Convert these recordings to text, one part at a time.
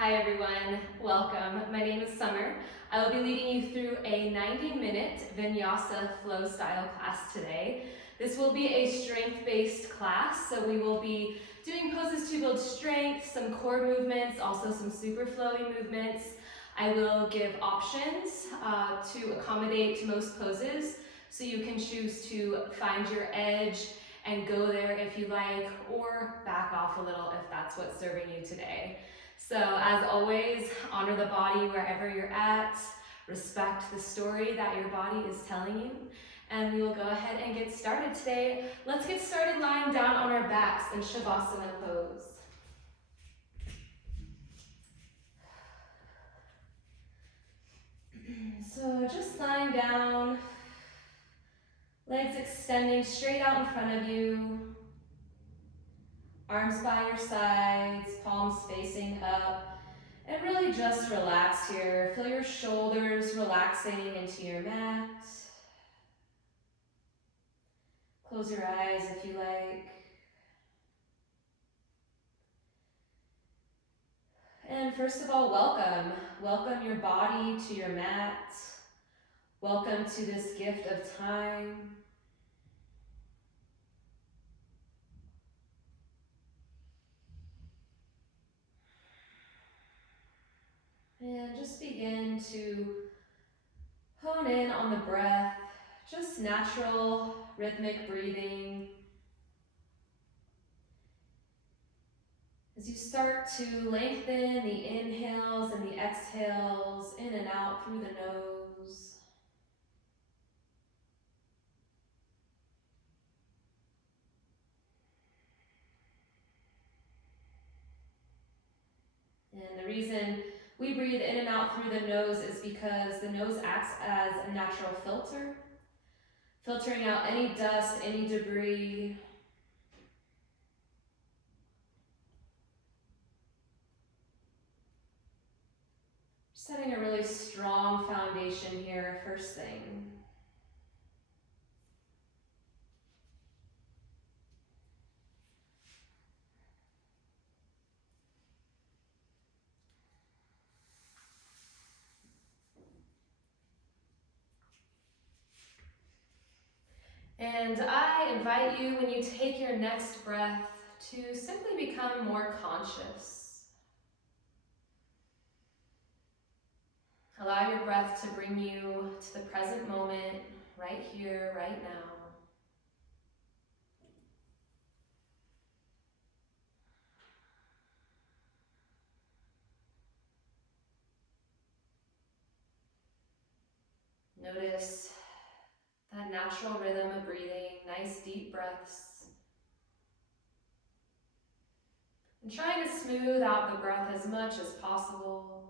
Hi everyone, welcome. My name is Summer. I will be leading you through a 90-minute Vinyasa Flow style class today. This will be a strength-based class, so we will be doing poses to build strength, some core movements, also some super flowy movements. I will give options to accommodate most poses, so you can choose to find your edge and go there if you like, or back off a little if that's what's serving you today. So as always, honor the body wherever you're at, respect the story that your body is telling you, and we will go ahead and get started today. Let's get started lying down on our backs in Shavasana pose. So just lying down, legs extending straight out in front of you, arms by your sides, palms facing up. And really just relax here. Feel your shoulders relaxing into your mat. Close your eyes if you like. And first of all, welcome. Welcome your body to your mat. Welcome to this gift of time. And just begin to hone in on the breath, just natural rhythmic breathing. As you start to lengthen the inhales and the exhales, in and out through the nose. And the reason we breathe in and out through the nose is because the nose acts as a natural filter, filtering out any dust, any debris. Setting a really strong foundation here, first thing. And I invite you, when you take your next breath, to simply become more conscious. Allow your breath to bring you to the present moment, right here, right now. Notice that natural rhythm of breathing, nice deep breaths. And trying to smooth out the breath as much as possible.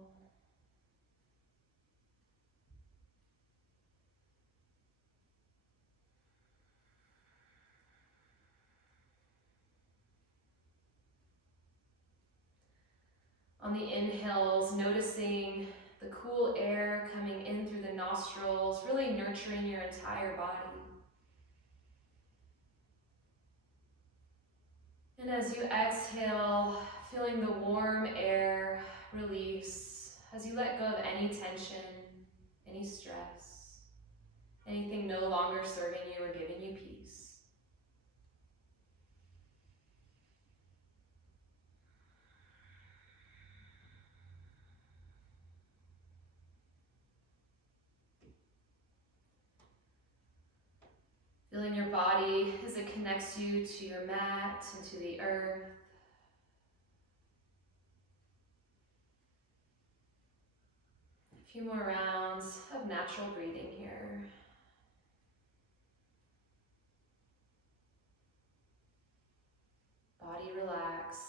On the inhales, noticing the cool air coming in through the nostrils, really nurturing your entire body. And as you exhale, feeling the warm air release as you let go of any tension, any stress, anything no longer serving you or giving you peace. Feeling your body as it connects you to your mat and to the earth. A few more rounds of natural breathing here. Body relaxed.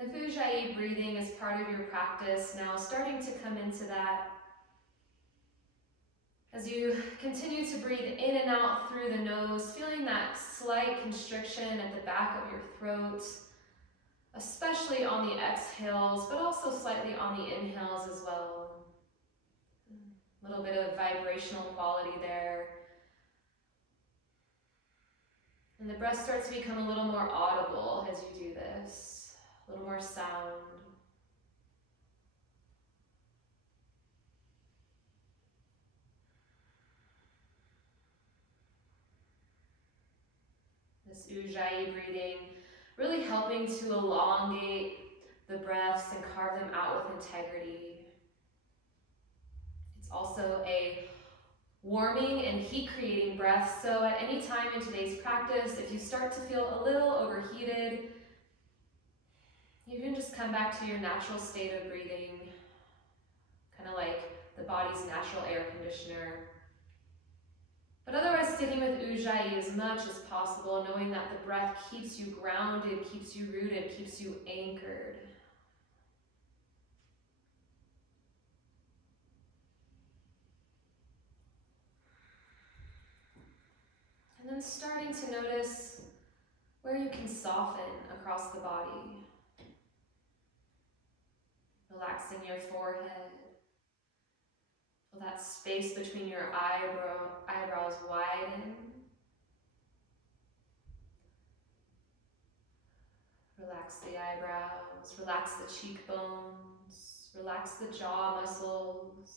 And the Ujjayi breathing is part of your practice now, starting to come into that. As you continue to breathe in and out through the nose, feeling that slight constriction at the back of your throat, especially especially on the exhales, but also slightly on the inhales as well. A little bit of vibrational quality there. And the breath starts to become a little more audible as you do this, a little more sound. This Ujjayi breathing, really helping to elongate the breaths and carve them out with integrity. It's also a warming and heat creating breath, so at any time in today's practice, if you start to feel a little overheated, you can just come back to your natural state of breathing, kind of like the body's natural air conditioner. But otherwise, sticking with Ujjayi as much as possible, knowing that the breath keeps you grounded, keeps you rooted, keeps you anchored. And then starting to notice where you can soften across the body. Relaxing your forehead. Feel that space between your eyebrows widen. Relax the eyebrows, relax the cheekbones, relax the jaw muscles.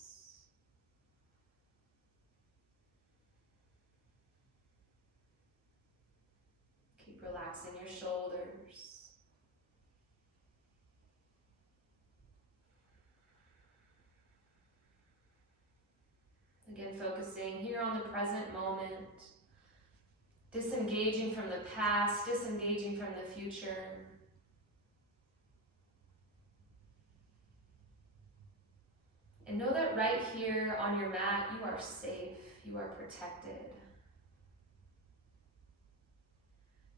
Keep relaxing your shoulders. Again, focusing here on the present moment, disengaging from the past, disengaging from the future. And know that right here on your mat, you are safe, you are protected.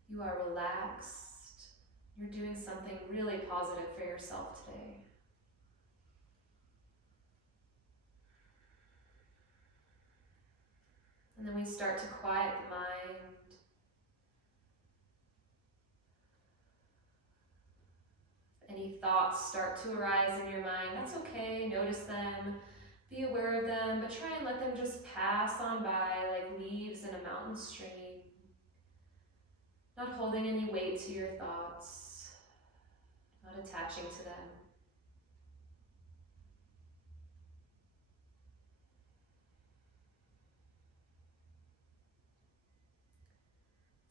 You are relaxed. You're doing something really positive for yourself today. And then we start to quiet the mind. If any thoughts start to arise in your mind, that's okay. Notice them, be aware of them, but try and let them just pass on by like leaves in a mountain stream. Not holding any weight to your thoughts, not attaching to them.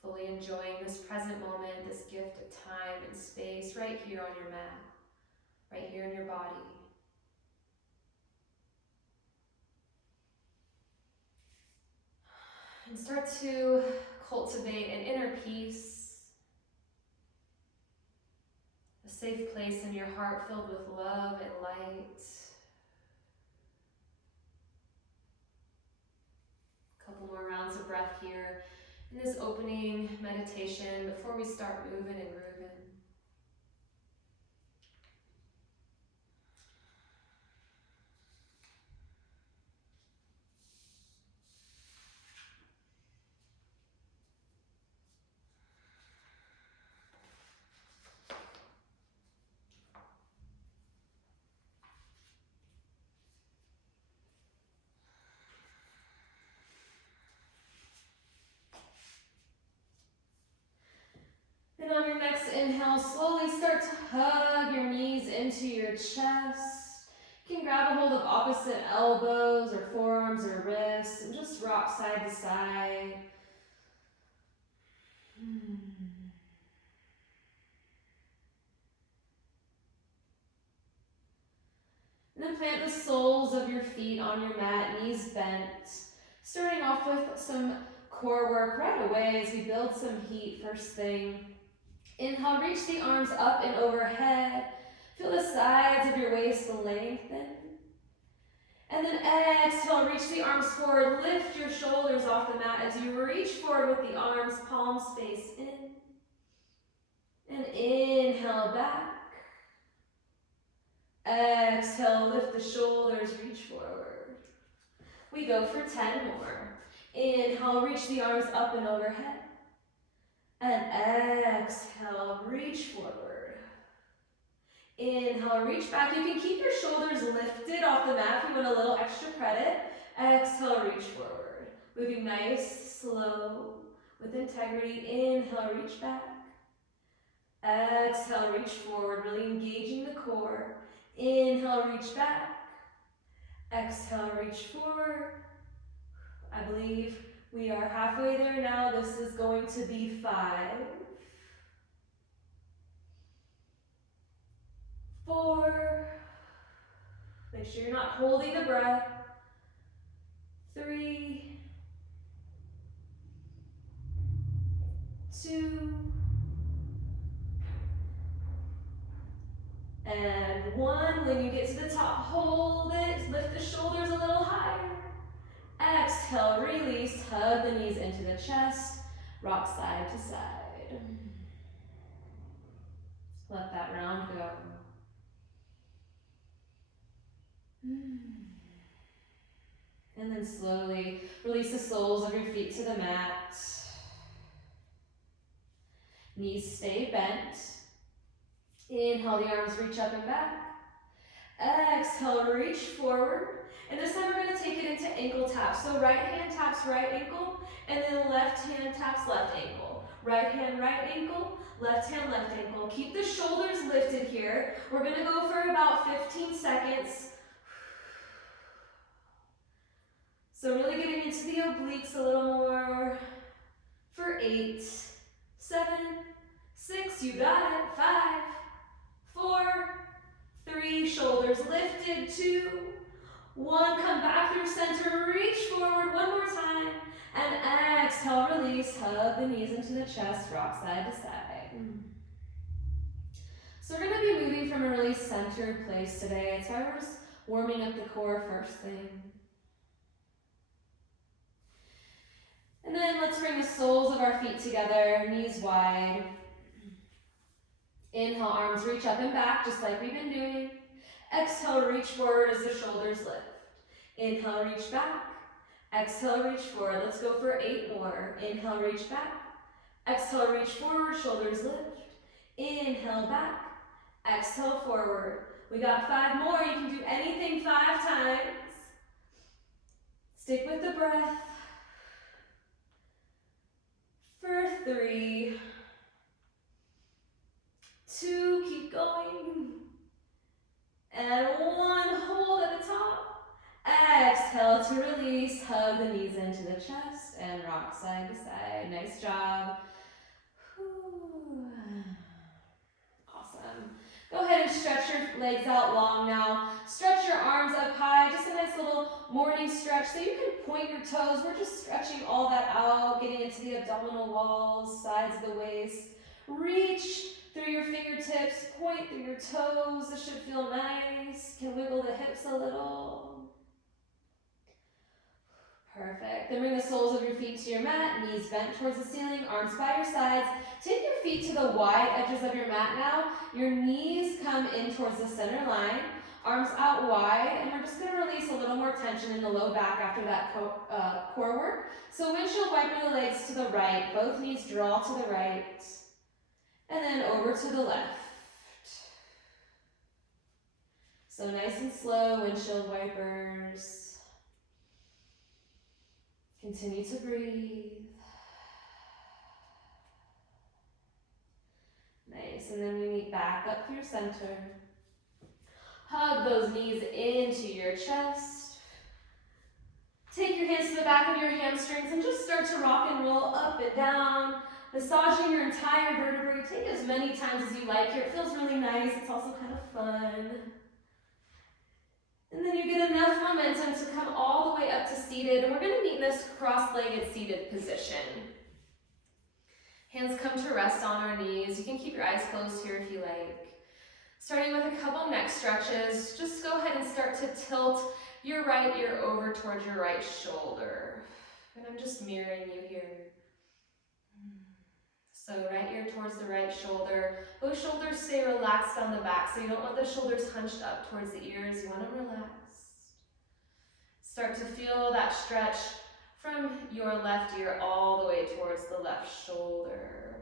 Fully enjoying this present moment, this gift of time and space right here on your mat, right here in your body. And start to cultivate an inner peace, a safe place in your heart filled with love and light. A couple more rounds of breath here in this opening meditation before we start moving and grooving. And on your next inhale, slowly start to hug your knees into your chest. You can grab a hold of opposite elbows or forearms or wrists and just rock side to side. And then plant the soles of your feet on your mat, knees bent. Starting off with some core work right away as we build some heat first thing. Inhale, reach the arms up and overhead. Feel the sides of your waist lengthen. And then exhale, reach the arms forward. Lift your shoulders off the mat as you reach forward with the arms, palms face in. And inhale back. Exhale, lift the shoulders, reach forward. We go for 10 more. Inhale, reach the arms up and overhead. And exhale, reach forward. Inhale, reach back. You can keep your shoulders lifted off the mat if you want a little extra credit. Exhale, reach forward. Moving nice, slow, with integrity. Inhale, reach back. Exhale, reach forward, really engaging the core. Inhale, reach back. Exhale, reach forward. I believe we are halfway there now. This is going to be 5, 4. Make sure you're not holding the breath. 3, 2, and 1. When you get to the top, hold it. Lift the shoulders a little higher. Exhale, release. Hug the knees into the chest. Rock side to side. Let that round go. And then slowly release the soles of your feet to the mat. Knees stay bent. Inhale, the arms reach up and back. Exhale, reach forward. And this time we're going to take it into ankle taps. So right hand taps right ankle, and then left hand taps left ankle. Right hand, right ankle, left hand, left ankle. Keep the shoulders lifted here. We're going to go for about 15 seconds. So really getting into the obliques a little more. For 8, 7, 6, you got it. 5, 4, 3, shoulders lifted. 2, 1, come back through center, reach forward one more time, and exhale, release, hug the knees into the chest, rock side to side. So we're going to be moving from a really centered place today. It's why we're just warming up the core first thing. And then let's bring the soles of our feet together, knees wide. Inhale, arms reach up and back, just like we've been doing. Exhale, reach forward as the shoulders lift. Inhale, reach back. Exhale, reach forward. Let's go for 8 more. Inhale, reach back. Exhale, reach forward, shoulders lift. Inhale, back. Exhale, forward. We got 5 more. You can do anything 5 times. Stick with the breath. For 3, 2, keep going. And 1, hold at the top. Exhale to release, hug the knees into the chest and rock side to side. Nice job. Whew. Awesome. Go ahead and stretch your legs out long now. Stretch your arms up high, just a nice little morning stretch. So you can point your toes. We're just stretching all that out, getting into the abdominal walls, sides of the waist. Reach through your fingertips, point through your toes. This should feel nice. Can wiggle the hips a little. Perfect. Then bring the soles of your feet to your mat, knees bent towards the ceiling, arms by your sides. Take your feet to the wide edges of your mat now. Your knees come in towards the center line, arms out wide, and we're just going to release a little more tension in the low back after that core work. So windshield wiper the legs to the right, both knees draw to the right, and then over to the left. So nice and slow, windshield wipers. Continue to breathe. Nice, and then we meet back up through center. Hug those knees into your chest. Take your hands to the back of your hamstrings and just start to rock and roll up and down, massaging your entire vertebrae. Take as many times as you like here. It feels really nice. It's also kind of fun. And then you get enough momentum to come all the way up to seated. And we're going to meet in this cross-legged seated position. Hands come to rest on our knees. You can keep your eyes closed here if you like. Starting with a couple neck stretches, just go ahead and start to tilt your right ear over towards your right shoulder. And I'm just mirroring you here. So right ear towards the right shoulder. Both shoulders stay relaxed on the back, so you don't want the shoulders hunched up towards the ears. You want them relaxed. Start to feel that stretch from your left ear all the way towards the left shoulder.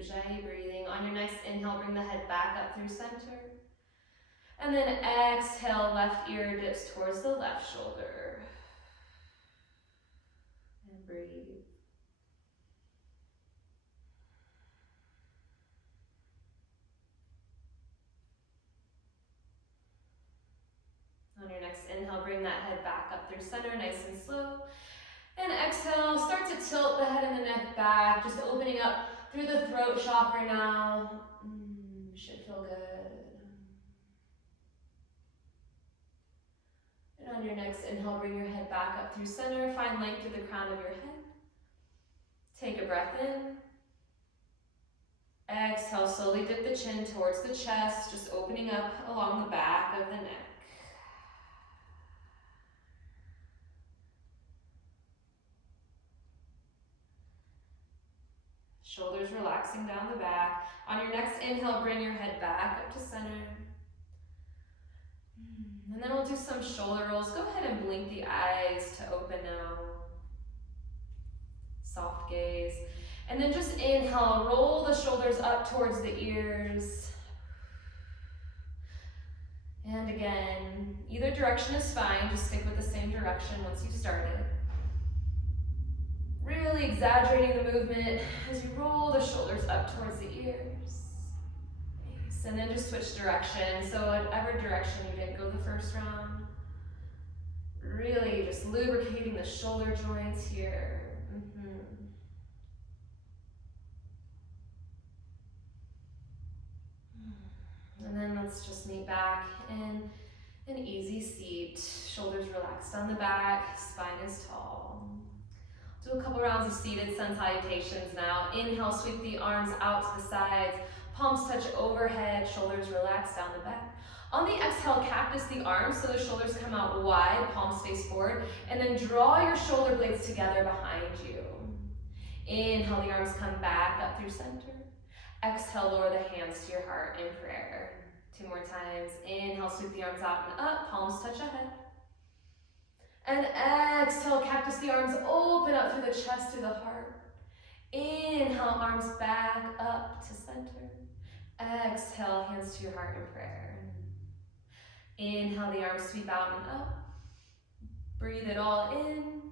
Ujjayi breathing. On your next inhale, bring the head back up through center. And then exhale, left ear dips towards the left shoulder. And breathe. On your next inhale, bring that head back up through center, nice and slow. And exhale, start to tilt the head and the neck back, just opening up through the throat chakra now. Should feel good. And on your next inhale, bring your head back up through center, find length through the crown of your head. Take a breath in. Exhale, slowly dip the chin towards the chest, just opening up along the back of the neck. Shoulders relaxing down the back. On your next inhale, bring your head back up to center. And then we'll do some shoulder rolls. Go ahead and blink the eyes to open now. Soft gaze. And then just inhale, roll the shoulders up towards the ears. And again, either direction is fine. Just stick with the same direction once you started. Really exaggerating the movement as you roll the shoulders up towards the ears. Nice. And then just switch direction. So whatever direction you didn't go the first round. Really just lubricating the shoulder joints here. And then let's just meet back in an easy seat. Shoulders relaxed on the back, spine is tall. Do a couple rounds of seated sun salutations now. Inhale, sweep the arms out to the sides. Palms touch overhead, shoulders relaxed down the back. On the exhale, cactus the arms so the shoulders come out wide, palms face forward, and then draw your shoulder blades together behind you. Inhale, the arms come back up through center. Exhale, lower the hands to your heart in prayer. 2 more times. Inhale, sweep the arms out and up, palms touch ahead. And exhale, cactus the arms, open up through the chest, through the heart. Inhale, arms back up to center. Exhale, hands to your heart in prayer. Inhale, the arms sweep out and up. Breathe it all in.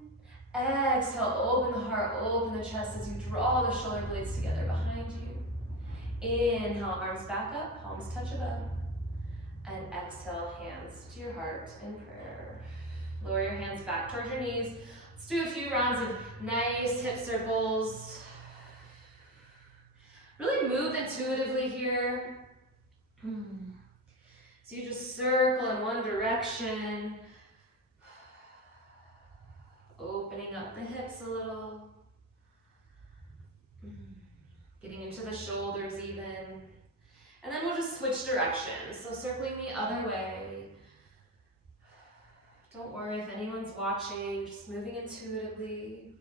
Exhale, open the heart, open the chest as you draw the shoulder blades together behind you. Inhale, arms back up, palms touch above. And exhale, hands to your heart in prayer. Lower your hands back towards your knees. Let's do a few rounds of nice hip circles. Really move intuitively here. So you just circle in one direction. Opening up the hips a little. Getting into the shoulders even. And then we'll just switch directions. So circling the other way. Don't worry if anyone's watching, just moving intuitively.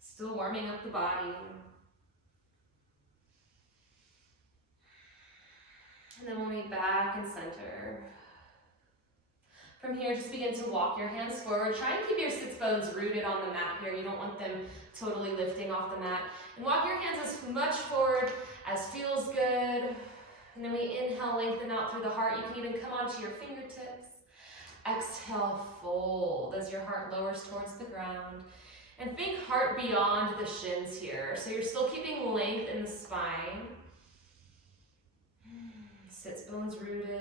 Still warming up the body. And then we'll meet back and center. From here, just begin to walk your hands forward. Try and keep your sits bones rooted on the mat here. You don't want them totally lifting off the mat. And walk your hands as much forward as feels good. And then we inhale, lengthen out through the heart. You can even come onto your fingertips. Exhale, fold as your heart lowers towards the ground. And think heart beyond the shins here. So you're still keeping length in the spine. Sits bones rooted.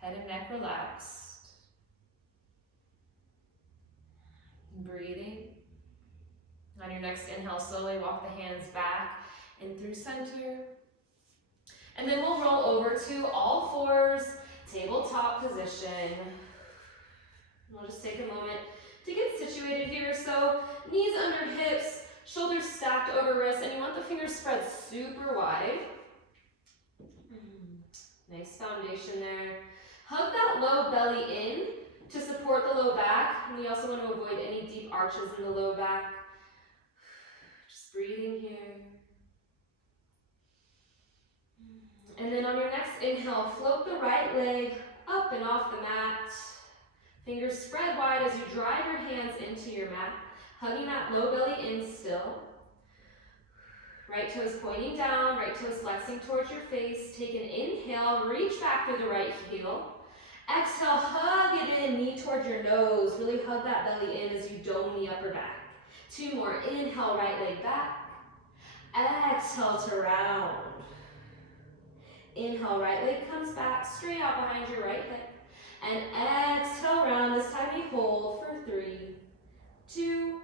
Head and neck relaxed. Breathing. On your next inhale, slowly walk the hands back and through center. And then we'll roll over to all fours, tabletop position. We'll just take a moment to get situated here. So knees under hips, shoulders stacked over wrists, and you want the fingers spread super wide. Nice foundation there. Hug that low belly in to support the low back. And we also want to avoid any deep arches in the low back. Just breathing here. And then on your next inhale, float the right leg up and off the mat. Fingers spread wide as you drive your hands into your mat. Hugging that low belly in still. Right toes pointing down, right toes flexing towards your face. Take an inhale, reach back through the right heel. Exhale, hug it in, knee towards your nose. Really hug that belly in as you dome the upper back. 2 more, inhale, right leg back. Exhale to round. Inhale, right leg comes back, straight out behind your right hip. And exhale, round. This time you hold for 3, 2,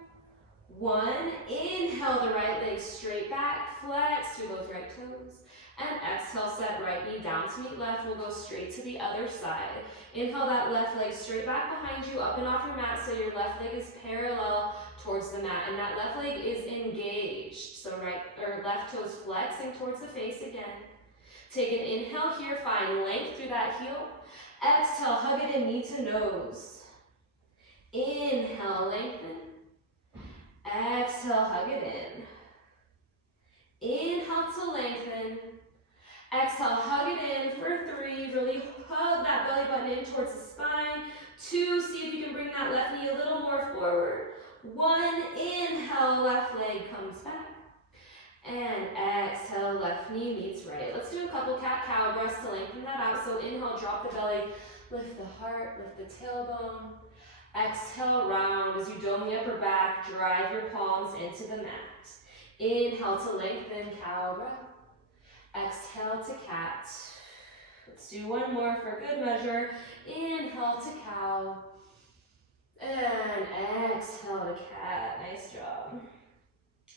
1. Inhale the right leg straight back, flex through those right toes. And exhale, set right knee down to meet left. We'll go straight to the other side. Inhale that left leg straight back behind you, up and off your mat, so your left leg is parallel towards the mat. And that left leg is engaged. So left toes flexing towards the face again. Take an inhale here, find length through that heel. Exhale, hug it in, knee to nose. Inhale, lengthen. Exhale, hug it in. Inhale to lengthen. Exhale, hug it in for 3. Really hug that belly button in towards the spine. 2, see if you can bring that left knee a little more forward. 1, inhale, left leg comes back. And exhale, left knee meets right. Let's do a couple cat-cow breaths to lengthen that out. So inhale, drop the belly, lift the heart, lift the tailbone. Exhale, round as you dome the upper back, drive your palms into the mat. Inhale to lengthen, cow breath. Exhale to cat. Let's do one more for good measure. Inhale to cow. And exhale to cat. Nice job.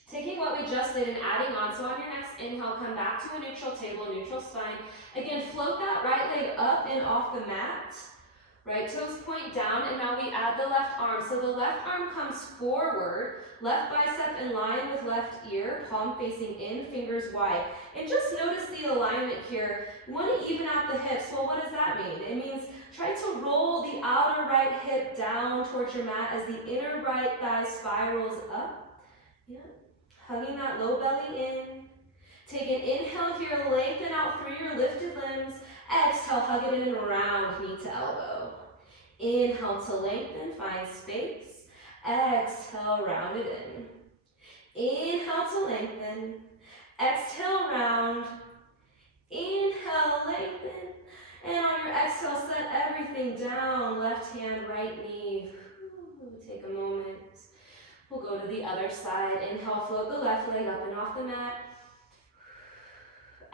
Taking what we just did and adding on. So on your next inhale, come back to a neutral table, neutral spine. Again, float that right leg up and off the mat. Right toes point down, and now we add the left arm. So the left arm comes forward, left bicep in line with left ear, palm facing in, fingers wide. And just notice the alignment here. You want to even out the hips. Well, what does that mean? It means try to roll the outer right hip down towards your mat as the inner right thigh spirals up. Yeah. Hugging that low belly in. Take an inhale here, lengthen out through your lifted limbs. Exhale, hug it in and round, knee to elbow. Inhale to lengthen, find space. Exhale, round it in. Inhale to lengthen. Exhale, round. Inhale, lengthen. And on your exhale, set everything down. Left hand, right knee. Take a moment. We'll go to the other side. Inhale, float the left leg up and off the mat.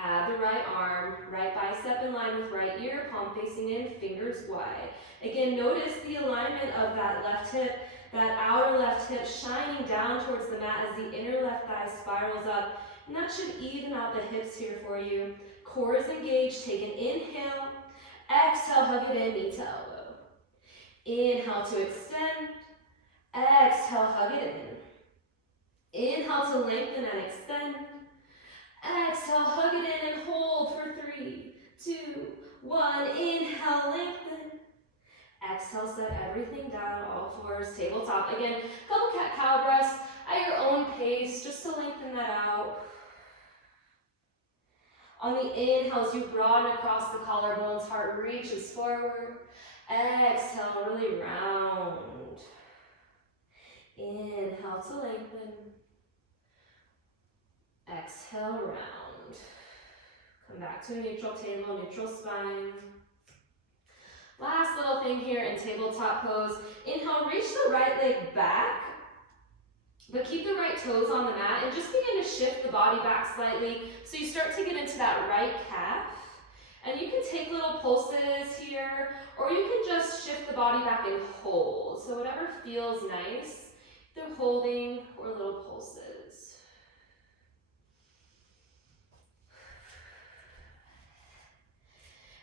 Add the right arm, right bicep in line with right ear, palm facing in, fingers wide. Again, notice the alignment of that left hip, that outer left hip shining down towards the mat as the inner left thigh spirals up. And that should even out the hips here for you. Core is engaged. Take an inhale. Exhale, hug it in, knee to elbow. Inhale to extend. Exhale, hug it in. Inhale to lengthen and extend. Exhale, hug it in and hold for 3, 2, 1. Inhale, lengthen. Exhale, set everything down, all fours, tabletop. Again, couple cat-cow breaths at your own pace, just to lengthen that out. On the inhales, you broaden across the collarbones, heart reaches forward. Exhale, really round. Inhale to lengthen. Exhale, round. Come back to a neutral table, neutral spine. Last little thing here in tabletop pose. Inhale, reach the right leg back, but keep the right toes on the mat and just begin to shift the body back slightly so you start to get into that right calf. And you can take little pulses here, or you can just shift the body back and hold. So whatever feels nice, either holding or little pulses.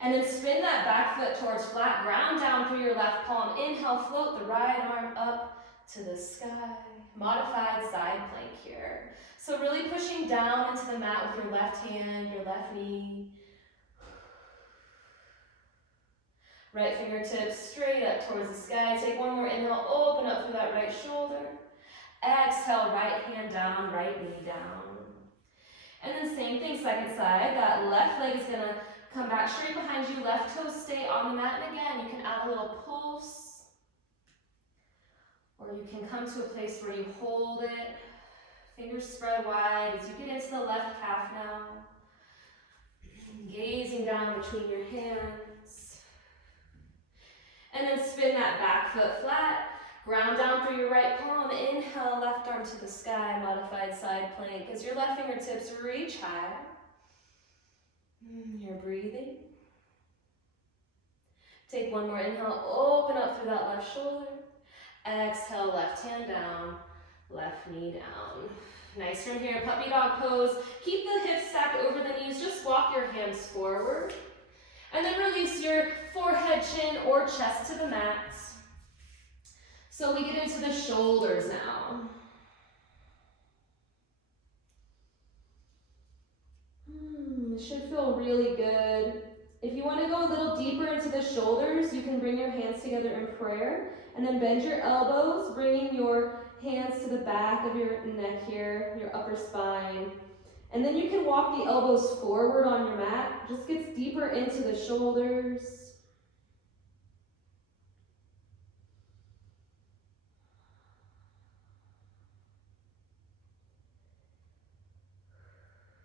And then spin that back foot towards flat ground down through your left palm. Inhale, float the right arm up to the sky. Modified side plank here. So really pushing down into the mat with your left hand, your left knee. Right fingertips straight up towards the sky. Take one more inhale, open up through that right shoulder. Exhale, right hand down, right knee down. And then same thing, second side. That left leg is gonna come back straight behind you, left toes stay on the mat, and again, you can add a little pulse, or you can come to a place where you hold it Fingers spread wide as you get into the left calf now. Gazing down between your hands. And then spin that back foot flat. Ground down through your right palm. Inhale, left arm to the sky, modified side plank. As your left fingertips reach high. You're breathing. Take one more inhale, open up through that left shoulder. Exhale, left hand down, left knee down. Nice from here, puppy dog pose. Keep the hips stacked over the knees, just walk your hands forward. And then release your forehead, chin, or chest to the mat. So we get into the shoulders now. It should feel really good. If you want to go a little deeper into the shoulders, you can bring your hands together in prayer and then bend your elbows, bringing your hands to the back of your neck here, your upper spine. And then you can walk the elbows forward on your mat. Just gets deeper into the shoulders.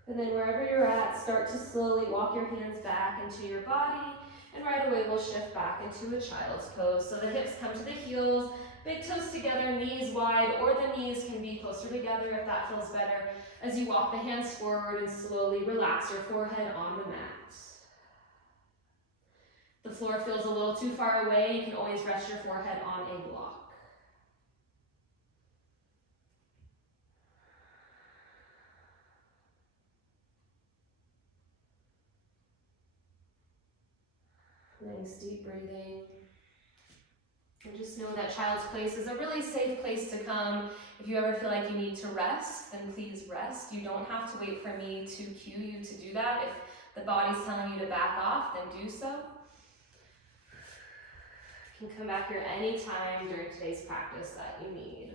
And then wherever you're at, start to slowly walk your hands back into your body. And right away, we'll shift back into a child's pose. So the hips come to the heels, big toes together, knees wide, or the knees can be closer together if that feels better. As you walk the hands forward and slowly relax your forehead on the mat. The floor feels a little too far away, you can always rest your forehead on a block. Nice deep breathing. And just know that child's place is a really safe place to come. If you ever feel like you need to rest, then please rest. You don't have to wait for me to cue you to do that. If the body's telling you to back off, then do so. You can come back here anytime during today's practice that you need.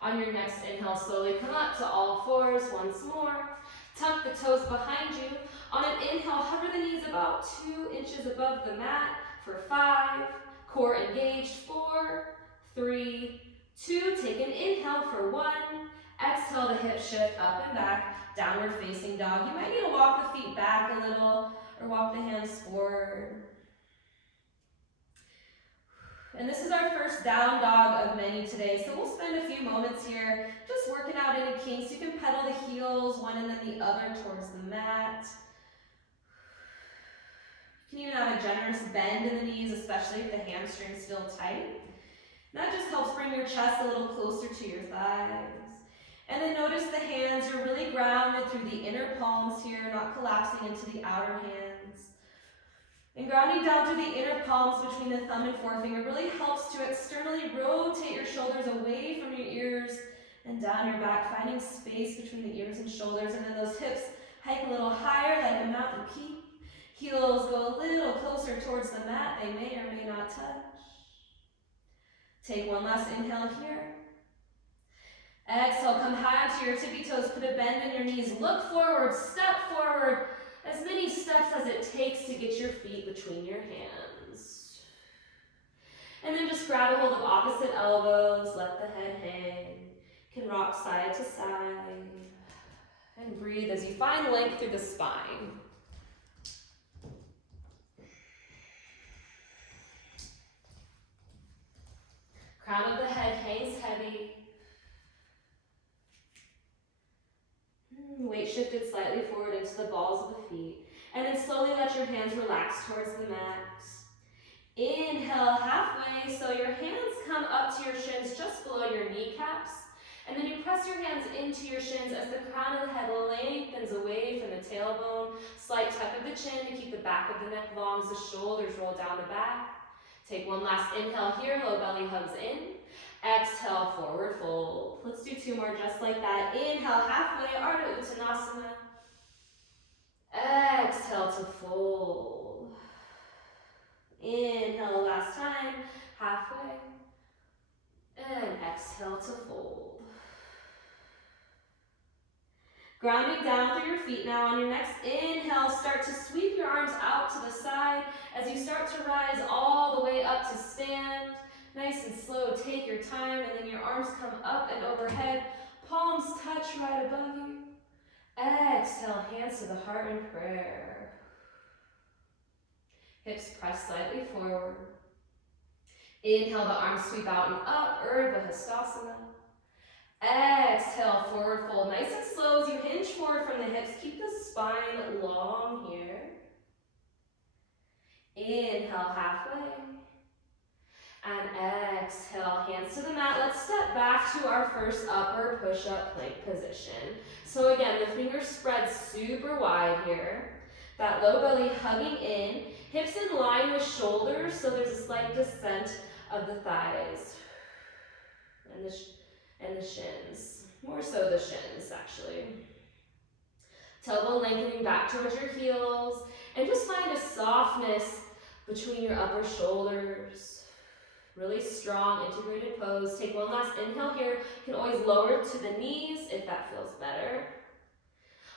On your next inhale, slowly come up to all fours once more. Tuck the toes behind you. On an inhale, hover the knees about 2 inches above the mat for 5. Core engaged, 4, 3, 2. Take an inhale for 1. Exhale the hips shift up and back. Downward facing dog. You might need to walk the feet back a little or walk the hands forward. And this is our first down dog of many today, so we'll spend a few moments here just working out any kinks. You can pedal the heels, one and then the other towards the mat. You can even have a generous bend in the knees, especially if the hamstrings feel tight. And that just helps bring your chest a little closer to your thighs. And then notice the hands are really grounded through the inner palms here, not collapsing into the outer hands. And grounding down through the inner palms between the thumb and forefinger really helps to externally rotate your shoulders away from your ears and down your back, finding space between the ears and shoulders. And then those hips hike a little higher like a mountain peak. Heels go a little closer towards the mat. They may or may not touch. Take one last inhale here. Exhale, come high onto your tippy toes. Put a bend in your knees. Look forward, step forward. As many steps as it takes to get your feet between your hands. And then just grab a hold of opposite elbows, let the head hang. You can rock side to side. And breathe as you find length through the spine. Crown of the head hangs heavy. Weight shifted slightly forward into the balls of the feet. And then slowly let your hands relax towards the mat. Inhale halfway, so your hands come up to your shins just below your kneecaps. And then you press your hands into your shins as the crown of the head lengthens away from the tailbone. Slight tuck of the chin to keep the back of the neck long as the shoulders roll down the back. Take one last inhale here, low belly hugs in. Exhale, forward fold. Let's do 2 more just like that. Inhale, halfway, Ardha Uttanasana. Exhale to fold. Inhale, last time, halfway. And exhale to fold. Grounding down through your feet now. On your next inhale, start to sweep your arms out to the side as you start to rise all the way up to stand. Nice and slow, take your time, and then your arms come up and overhead. Palms touch right above you. Exhale, hands to the heart in prayer. Hips press slightly forward. Inhale, the arms sweep out and up, Urdhva Hastasana. Exhale, forward fold. Nice and slow as you hinge forward from the hips. Keep the spine long here. Inhale, halfway. And exhale, hands to the mat. Let's step back to our first upper push-up plank position. So again, the fingers spread super wide here. That low belly hugging in. Hips in line with shoulders, so there's a slight descent of the thighs. And the shins. More so the shins, actually. Tailbone lengthening back towards your heels. And just find a softness between your upper shoulders. Really strong, integrated pose. Take one last inhale here. You can always lower to the knees if that feels better.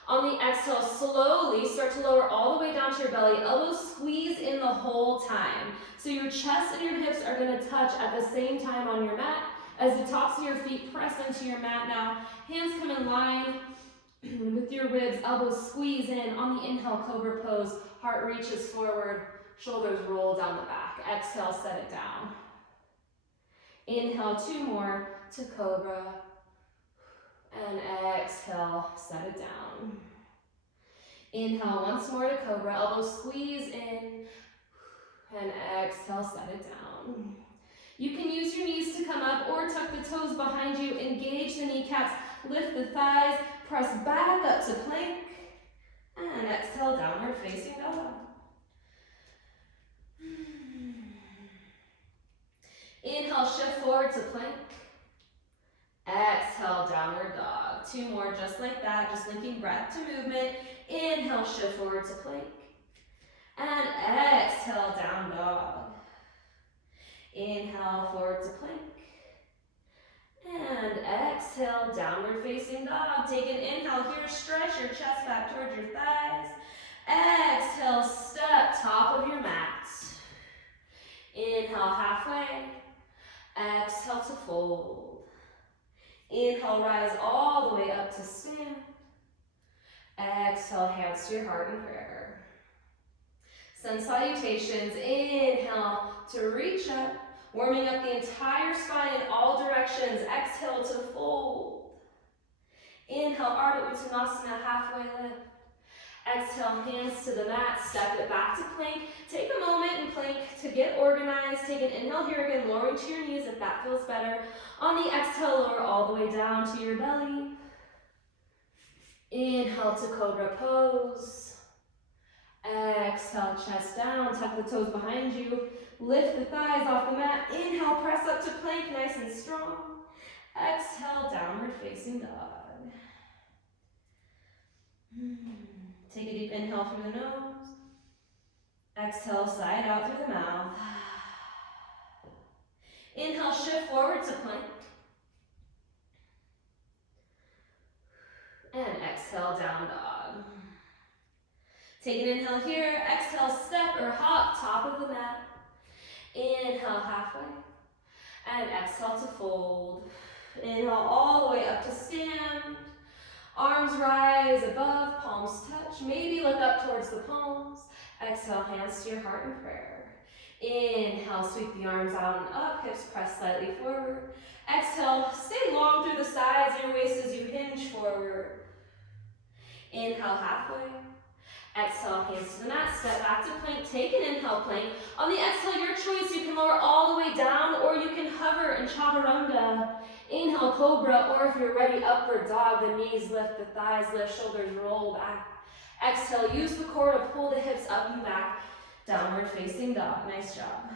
On the exhale, slowly start to lower all the way down to your belly. Elbows squeeze in the whole time. So your chest and your hips are going to touch at the same time on your mat. As the tops of your feet press into your mat now, hands come in line with your ribs, elbows squeeze in. On the inhale, cobra pose, heart reaches forward, shoulders roll down the back. Exhale, set it down. Inhale, 2 more to cobra. And exhale, set it down. Inhale, once more to cobra, elbows squeeze in. And exhale, set it down. You can use your knees to come up or tuck the toes behind you. Engage the kneecaps, lift the thighs, press back up to plank. And exhale, downward facing dog. Inhale, shift forward to plank. Exhale, downward dog. 2 more just like that, just linking breath to movement. Inhale, shift forward to plank. And exhale, down dog. Inhale, forward to plank. And exhale, downward facing dog. Take an inhale here, stretch your chest back towards your thighs. Exhale, step top of your mat. Inhale, halfway. Exhale to fold. Inhale, rise all the way up to stand. Exhale, hands to your heart in prayer. Sun salutations. Inhale to reach up, warming up the entire spine in all directions. Exhale to fold. Inhale, Ardha Uttanasana, halfway lift. Exhale, hands to the mat, step it back to plank. Take a moment in plank to get organized. Take an inhale here again, lowering to your knees if that feels better. On the exhale, lower all the way down to your belly. Inhale to cobra pose. Exhale, chest down, tuck the toes behind you. Lift the thighs off the mat. Inhale, press up to plank, nice and strong. Exhale, downward facing dog. Take a deep inhale through the nose. Exhale, side out through the mouth. Inhale, shift forward to plank. And exhale, down dog. Take an inhale here. Exhale, step or hop, top of the mat. Inhale, halfway. And exhale to fold. Inhale all the way up to stand. Arms rise above, palms touch. Maybe look up towards the palms. Exhale, hands to your heart in prayer. Inhale, sweep the arms out and up, hips press slightly forward. Exhale, stay long through the sides of your waist as you hinge forward. Inhale, halfway. Exhale, hands to the mat, step back to plank, take an inhale plank. On the exhale, your choice, you can lower all the way down or you can hover in chaturanga. Inhale, cobra, or if you're ready, upward dog. The knees lift, the thighs lift, shoulders roll back. Exhale, use the core to pull the hips up and back. Downward facing dog, nice job.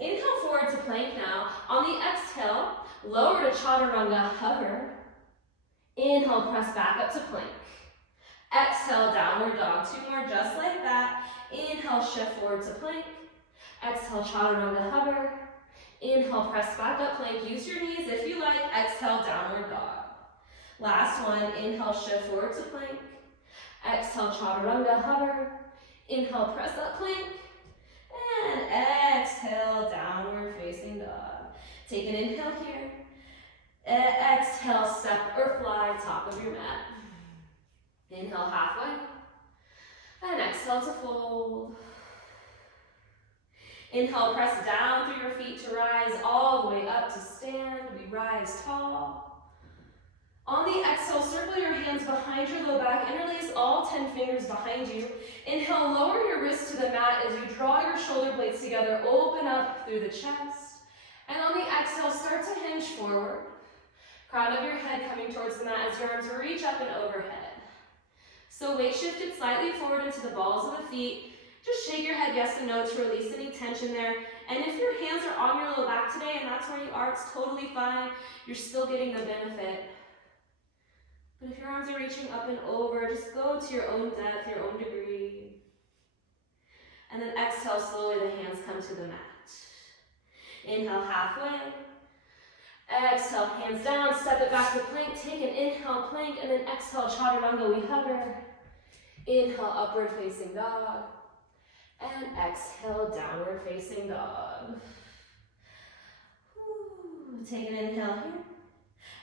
Inhale forward to plank now. On the exhale, lower to chaturanga, hover. Inhale, press back up to plank. Exhale, downward dog. 2 more just like that. Inhale, shift forward to plank. Exhale, chaturanga, hover. Inhale, press back up, plank. Use your knees if you like. Exhale, downward dog. Last one. Inhale, shift forward to plank. Exhale, chaturanga, hover. Inhale, press up, plank. And exhale, downward facing dog. Take an inhale here. Exhale, step or fly, top of your mat. Inhale halfway. And exhale to fold. Inhale, press down through your feet to rise all the way up to stand. We rise tall. On the exhale, circle your hands behind your low back. Interlace all 10 fingers behind you. Inhale, lower your wrist to the mat as you draw your shoulder blades together. Open up through the chest. And on the exhale, start to hinge forward. Crown of your head coming towards the mat as your arms reach up and overhead. So weight shifted slightly forward into the balls of the feet. Just shake your head yes and no to release any tension there. And if your hands are on your low back today and that's where you are, it's totally fine. You're still getting the benefit. But if your arms are reaching up and over, just go to your own depth, your own degree. And then exhale slowly, the hands come to the mat. Inhale halfway. Exhale, hands down, step it back to plank. Take an inhale, plank, and then exhale, chaturanga, we hover. Inhale, upward facing dog. And exhale, downward facing dog. Whew. Take an inhale here.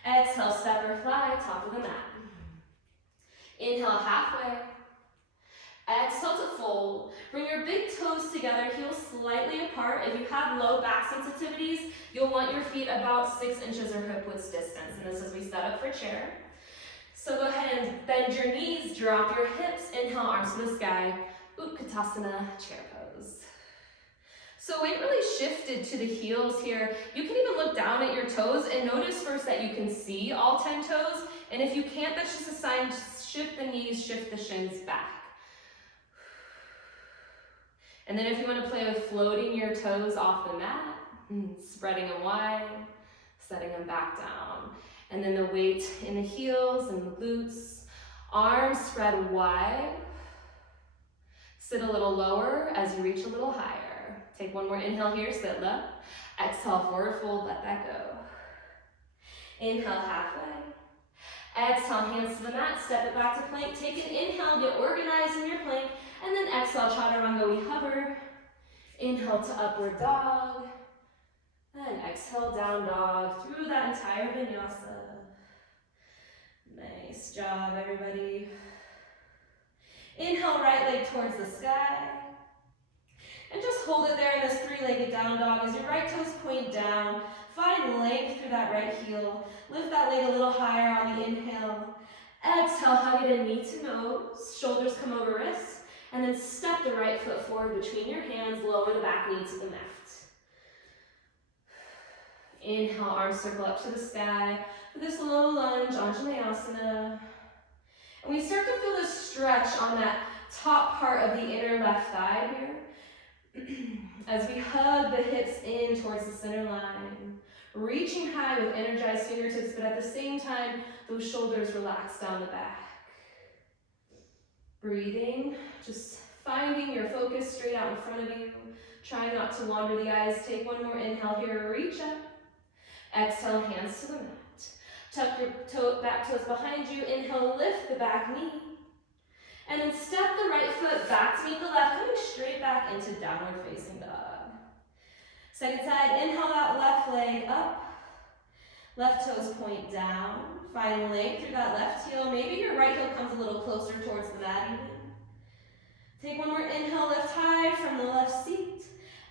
Exhale, step or fly, top of the mat. Inhale, halfway. Exhale to fold. Bring your big toes together, heels slightly apart. If you have low back sensitivities, you'll want your feet about 6 inches or hip width distance. And this is as we set up for chair. So go ahead and bend your knees, drop your hips, inhale, arms to the sky. Utkatasana, chair pose. So weight really shifted to the heels here. You can even look down at your toes and notice first that you can see all 10 toes. And if you can't, that's just a sign to shift the knees, shift the shins back. And then if you want to play with floating your toes off the mat, spreading them wide, setting them back down. And then the weight in the heels and the glutes. Arms spread wide. Sit a little lower as you reach a little higher. Take one more inhale here, sit left. Exhale, forward fold, let that go. Inhale, halfway. Exhale, hands to the mat, step it back to plank. Take an inhale, get organized in your plank. And then exhale, chaturanga, we hover. Inhale to upward dog. And exhale, down dog through that entire vinyasa. Nice job, everybody. Inhale, right leg towards the sky. And just hold it there in this three-legged down dog as your right toes point down. Find length through that right heel. Lift that leg a little higher on the inhale. Exhale, hug it in knee to nose. Shoulders come over wrists. And then step the right foot forward between your hands. Lower the back knee to the mat. Inhale, arms circle up to the sky. For this low lunge, Anjaneyasana. And we start to feel this stretch on that top part of the inner left thigh here. As we hug the hips in towards the center line. Reaching high with energized fingertips, but at the same time, those shoulders relax down the back. Breathing, just finding your focus straight out in front of you. Try not to wander the eyes. Take one more inhale here, reach up. Exhale, hands to the mat. Tuck your back toes behind you. Inhale, lift the back knee. And then step the right foot back to meet the left, coming straight back into downward facing dog. Second side, inhale that left leg up. Left toes point down. Find length through that left heel. Maybe your right heel comes a little closer towards the mat even. Take one more inhale, lift high from the left seat.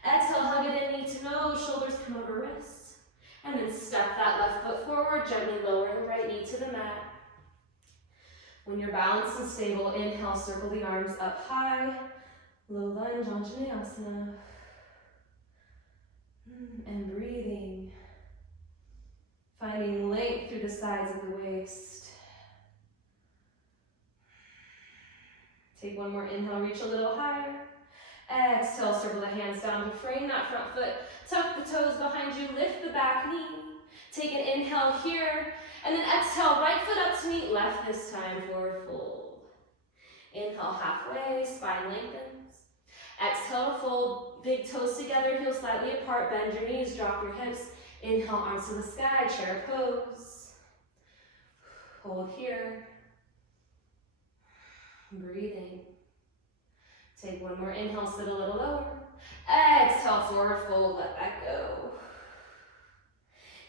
Exhale, hug it in, knee to nose, shoulders come over wrists. And then step that left foot forward, gently lower the right knee to the mat. When you're balanced and stable, inhale, circle the arms up high. Low lunge, Anjaneyasana. And breathing. Finding length through the sides of the waist. Take one more inhale, reach a little higher. Exhale, circle the hands down to frame that front foot. Tuck the toes behind you, lift the back knee. Take an inhale here, and then exhale, right foot up to meet left this time, forward fold. Inhale, halfway, spine lengthens. Exhale to fold, big toes together, heels slightly apart, bend your knees, drop your hips. Inhale, arms to the sky, chair pose. Hold here. Breathing. Take one more inhale, sit a little lower. Exhale, forward fold, let that go.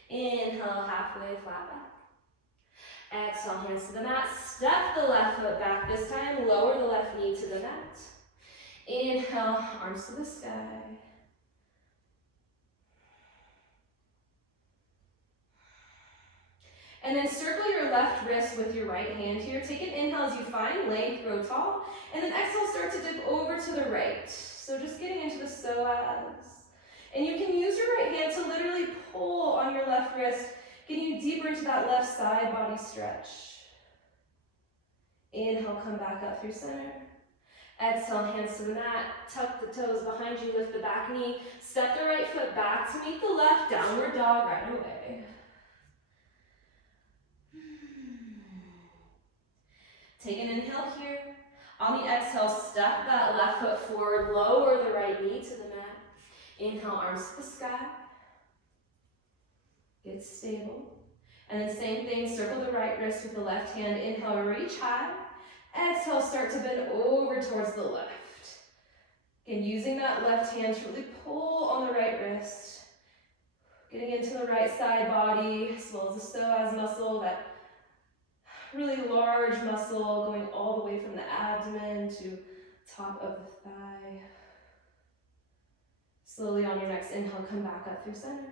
Inhale, halfway, flat back. Exhale, hands to the mat. Step the left foot back this time. Lower the left knee to the mat. Inhale, arms to the sky. And then circle your left wrist with your right hand here. Take an inhale as you find length, grow tall. And then exhale, start to dip over to the right. So just getting into the psoas. And you can use your right hand to literally pull on your left wrist, getting you deeper into that left side body stretch. Inhale, come back up through center. Exhale, hands to the mat. Tuck the toes behind you, lift the back knee. Step the right foot back to meet the left, downward dog right away. Take an inhale here. On the exhale, step that left foot forward, lower the right knee to the mat. Inhale, arms to the sky. Get stable. And then same thing, circle the right wrist with the left hand. Inhale, reach high. Exhale, start to bend over towards the left. Again, using that left hand to really pull on the right wrist. Getting into the right side body, as well as the psoas muscle, that really large muscle going all the way from the abdomen to top of the thigh. Slowly on your next inhale, come back up through center.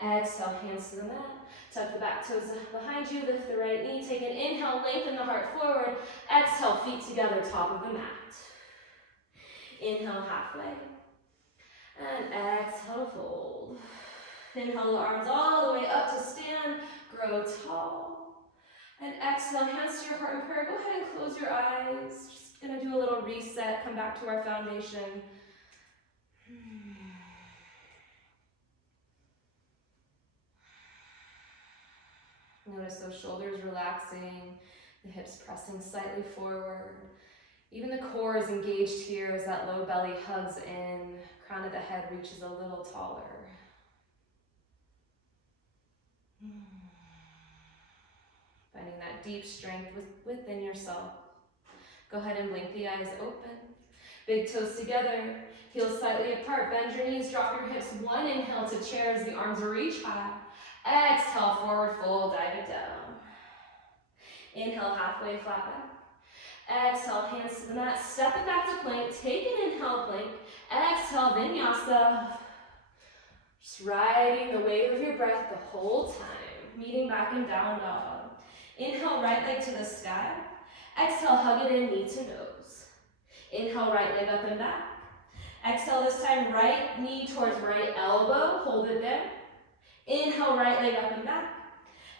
Exhale, hands to the mat. Tuck the back toes behind you, lift the right knee. Take an inhale, lengthen the heart forward. Exhale, feet together, top of the mat. Inhale, halfway. And exhale, fold. Inhale, the arms all the way up to stand. Grow tall. And exhale, hands to your heart in prayer. Go ahead and close your eyes. Just gonna do a little reset, come back to our foundation. Notice those shoulders relaxing, the hips pressing slightly forward. Even the core is engaged here as that low belly hugs in, crown of the head reaches a little taller. Finding that deep strength within yourself. Go ahead and blink the eyes open. Big toes together, heels slightly apart. Bend your knees, drop your hips. One inhale to chair as the arms reach high. Exhale, forward fold, dive it down. Inhale, halfway, flat back. Exhale, hands to the mat. Step it back to plank. Take an inhale, plank. Exhale, vinyasa. Just riding the wave of your breath the whole time. Meeting back in down dog. Inhale, right leg to the sky. Exhale, hug it in, knee to nose. Inhale, right leg up and back. Exhale, this time, right knee towards right elbow. Hold it there. Inhale, right leg up and back.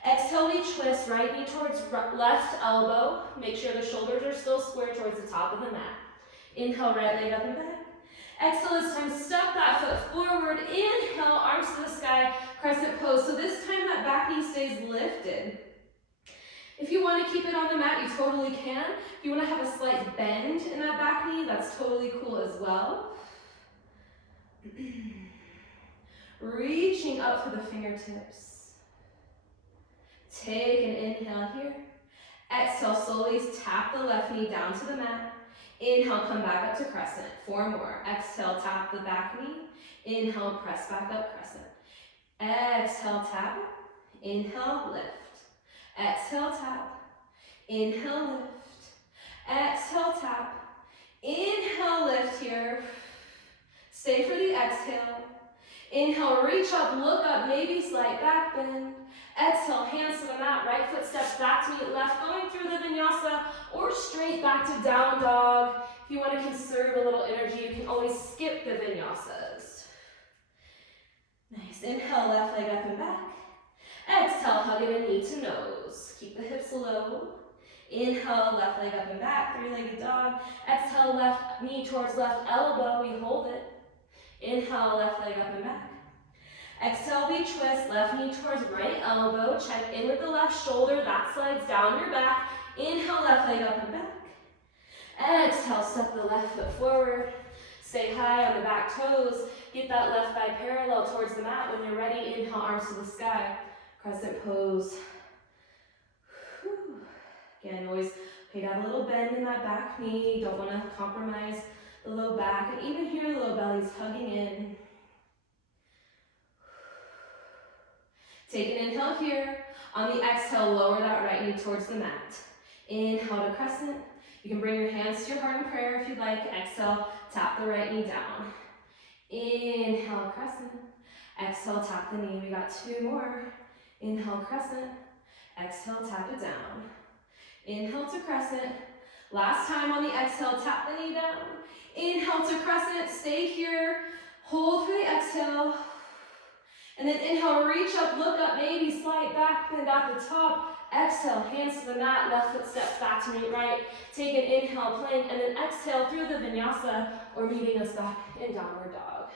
Exhale, we twist, right knee towards left elbow. Make sure the shoulders are still square towards the top of the mat. Inhale, right leg up and back. Exhale, this time, step that foot forward. Inhale, arms to the sky, crescent pose. So this time, that back knee stays lifted. If you want to keep it on the mat, you totally can. If you want to have a slight bend in that back knee, that's totally cool as well. Reaching up for the fingertips. Take an inhale here. Exhale, slowly tap the left knee down to the mat. Inhale, come back up to crescent. 4 more. Exhale, tap the back knee. Inhale, press back up, crescent. Exhale, tap. Inhale, lift. Exhale, tap. Inhale, lift. Exhale, tap. Inhale, lift here. Stay for the exhale. Inhale, reach up, look up, maybe slight back bend. Exhale, hands to the mat, right foot steps back to meet left, going through the vinyasa, or straight back to down dog. If you want to conserve a little energy, you can always skip the vinyasas. Nice, inhale, left leg up and back. Exhale, hug it in, knee to nose. Keep the hips low. Inhale, left leg up and back, 3-legged dog. Exhale, left knee towards left elbow, we hold it. Inhale, left leg up and back. Exhale, we twist, left knee towards right elbow. Check in with the left shoulder, that slides down your back. Inhale, left leg up and back. Exhale, step the left foot forward. Stay high on the back toes. Get that left thigh parallel towards the mat. When you're ready, inhale, arms to the sky. Crescent pose. Whew. Again, always okay to have a little bend in that back knee. Don't want to compromise the low back, and even here the low belly's hugging in. Take an inhale here. On the exhale, lower that right knee towards the mat. Inhale to crescent. You can bring your hands to your heart in prayer if you'd like. Exhale, tap the right knee down. Inhale, crescent. Exhale, tap the knee. We got 2 more. Inhale, crescent. Exhale, tap it down. Inhale to crescent. Last time on the exhale, tap the knee down. Inhale to crescent. Stay here. Hold for the exhale. And then inhale, reach up, look up, maybe slight back bend at the top. Exhale, hands to the mat, left foot steps back to meet right. Take an inhale, plank, and then exhale through the vinyasa, or meeting us back in downward dog.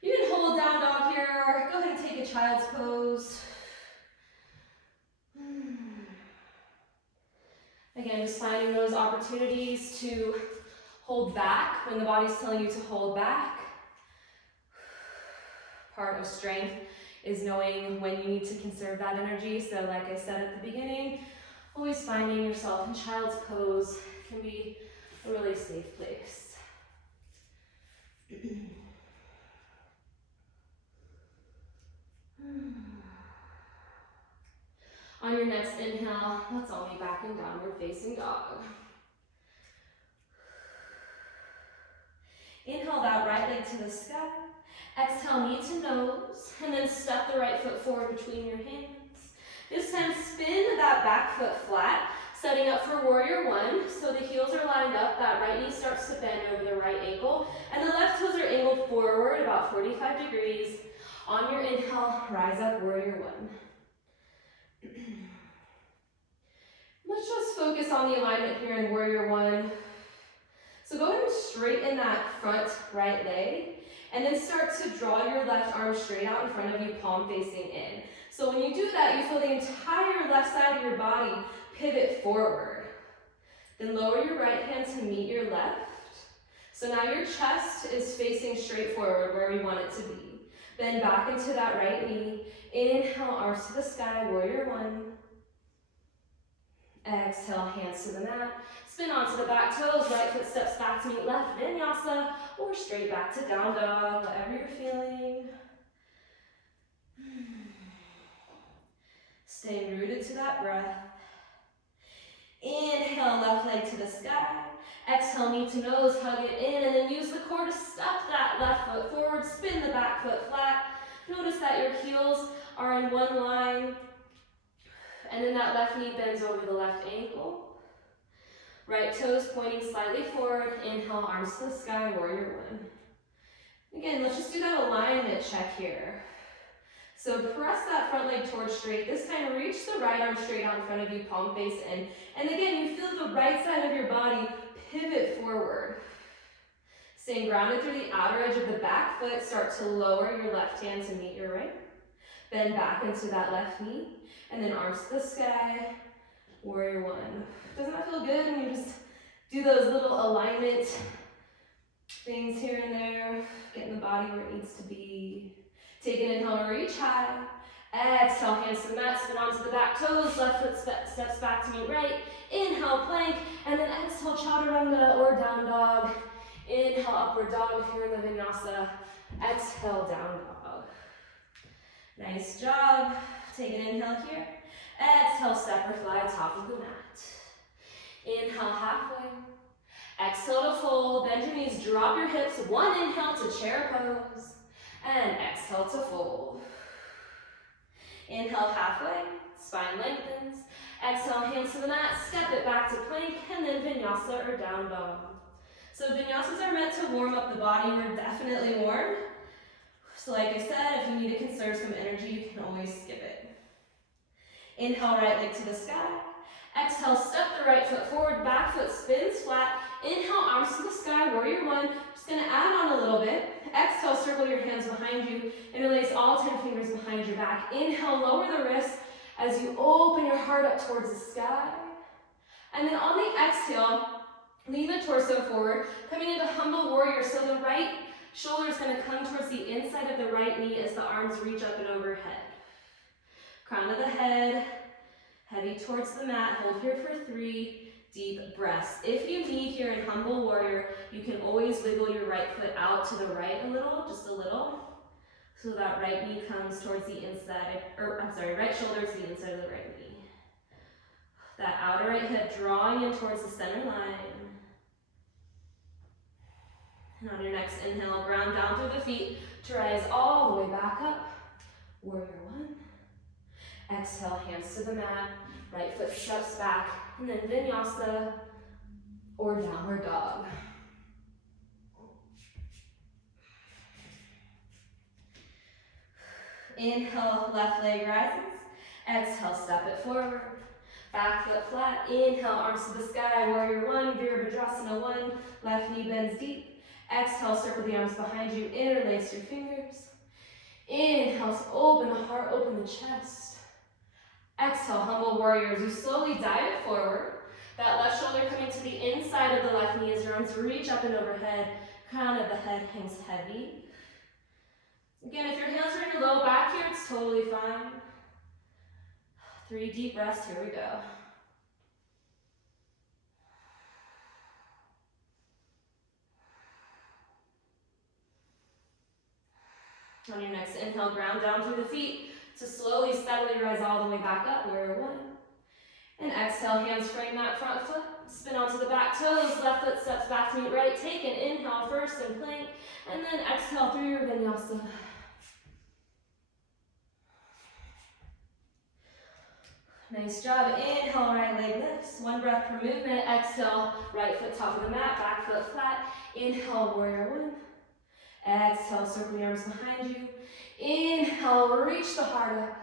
You can hold down dog here, or go ahead and take a child's pose. Again, just finding those opportunities to hold back when the body's telling you to hold back. Part of strength is knowing when you need to conserve that energy. So like I said at the beginning, always finding yourself in child's pose can be a really safe place. On your next inhale, let's all be back in downward facing dog. Inhale that right leg to the sky. Exhale, knee to nose, and then step the right foot forward between your hands. This time, spin that back foot flat, setting up for warrior one. So the heels are lined up, that right knee starts to bend over the right ankle, and the left toes are angled forward about 45 degrees. On your inhale, rise up, warrior one. Let's just focus on the alignment here in warrior one. So go ahead and straighten that front right leg, and then start to draw your left arm straight out in front of you, palm facing in. So when you do that, you feel the entire left side of your body pivot forward. Then lower your right hand to meet your left. So now your chest is facing straight forward where we want it to be. Bend back into that right knee. Inhale, arms to the sky, warrior one. Exhale, hands to the mat. Spin onto the back toes, right foot steps back to meet left, vinyasa, or straight back to down dog, whatever you're feeling. Stay rooted to that breath. Inhale, left leg to the sky. Exhale, knee to nose, hug it in, and then use the core to step that left foot forward, spin the back foot flat. Notice that your heels are in one line, and then that left knee bends over the left ankle. Right toes pointing slightly forward. Inhale, arms to the sky, warrior one. Again, let's just do that alignment check here. So press that front leg towards straight. This time, reach the right arm straight out in front of you, palm face in. And again, you feel the right side of your body pivot forward. Staying grounded through the outer edge of the back foot, start to lower your left hand to meet your right. Bend back into that left knee, and then arms to the sky, warrior one. Doesn't that feel good when you just do those little alignment things here and there, getting the body where it needs to be. Take an inhale, reach high. Exhale, hands to the mat, spin onto the back toes, left foot steps back to meet right. Inhale, plank, and then exhale, chaturanga or down dog. Inhale, upward dog if you're in the vinyasa. Exhale, down dog. Nice job. Take an inhale here. Exhale, step or fly top of the mat. Inhale, halfway. Exhale to fold. Bend your knees, drop your hips. One inhale to chair pose. And exhale to fold. Inhale, halfway. Spine lengthens. Exhale, hands to the mat. Step it back to plank. And then vinyasa or down dog. So vinyasas are meant to warm up the body. We're definitely warm. So like I said, if you need to conserve some energy, you can always skip it. Inhale, right leg to the sky. Exhale, step the right foot forward, back foot spins flat. Inhale, arms to the sky, warrior one. Just gonna add on a little bit. Exhale, circle your hands behind you. Interlace all 10 fingers behind your back. Inhale, lower the wrists as you open your heart up towards the sky. And then on the exhale, lean the torso forward, coming into humble warrior. So the right shoulder is gonna come towards the inside of the right knee as the arms reach up and overhead. Crown of the head, heavy towards the mat. Hold here for 3, deep breaths. If you need here in Humble Warrior, you can always wiggle your right foot out to the right a little, just a little. So that right knee comes towards the inside, right shoulder to the inside of the right knee. That outer right hip drawing in towards the center line. And on your next inhale, ground down through the feet to rise all the way back up. Warrior one. Exhale, hands to the mat. Right foot steps back. And then Vinyasa or downward dog. Inhale, left leg rises. Exhale, step it forward. Back foot flat. Inhale, arms to the sky. Warrior one, Virabhadrasana one. Left knee bends deep. Exhale, circle the arms behind you. Interlace your fingers. Inhale to open the heart, open the chest. Exhale, Humble Warriors. You slowly dive it forward. That left shoulder coming to the inside of the left knee as your arms reach up and overhead. Crown of the head hangs heavy. Again, if your hands are in your low back here, it's totally fine. 3 deep breaths, here we go. On your next inhale, ground down through the feet to slowly, steadily rise all the way back up, warrior one. And exhale, hands frame that front foot, spin onto the back toes, left foot steps back to meet right. Take an inhale first in plank, and then exhale through your vinyasa. Nice job. Inhale, right leg lifts. 1 breath per movement. Exhale, right foot top of the mat, back foot flat. Inhale, warrior one. Exhale, circle the arms behind you. Inhale, reach the heart up.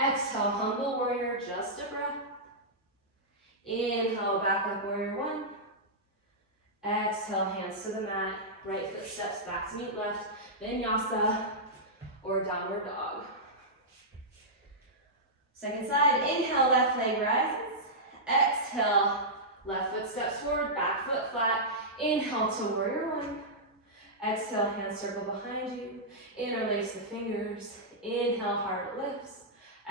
Exhale, Humble Warrior, just a breath. Inhale, back up, warrior one. Exhale, hands to the mat. Right foot steps back to meet left. Vinyasa or downward dog. Second side, inhale, left leg rises. Exhale, left foot steps forward, back foot flat. Inhale to warrior one. Exhale, hands circle behind you. Interlace the fingers. Inhale, heart lifts.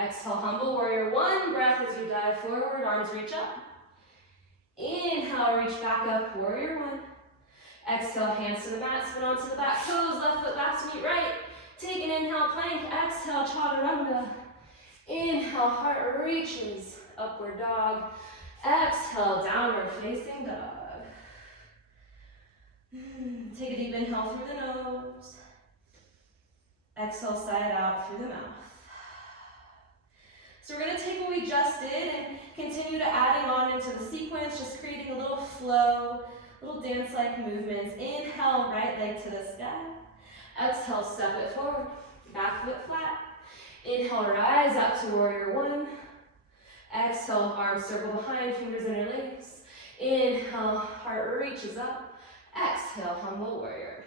Exhale, Humble Warrior. 1 breath as you dive forward, arms reach up. Inhale, reach back up, warrior one. Exhale, hands to the mat, spin onto the back toes, left foot back to meet right. Take an inhale, plank. Exhale, chaturanga. Inhale, heart reaches, upward dog. Exhale, downward facing dog. Take a deep inhale through the nose. Exhale, side out through the mouth. So we're going to take what we just did and continue to adding on into the sequence, just creating a little flow, little dance-like movements. Inhale, right leg to the sky. Exhale, step it forward, back foot flat. Inhale, rise up to warrior one. Exhale, arms circle behind, fingers interlace. Inhale, heart reaches up. Exhale, Humble Warrior.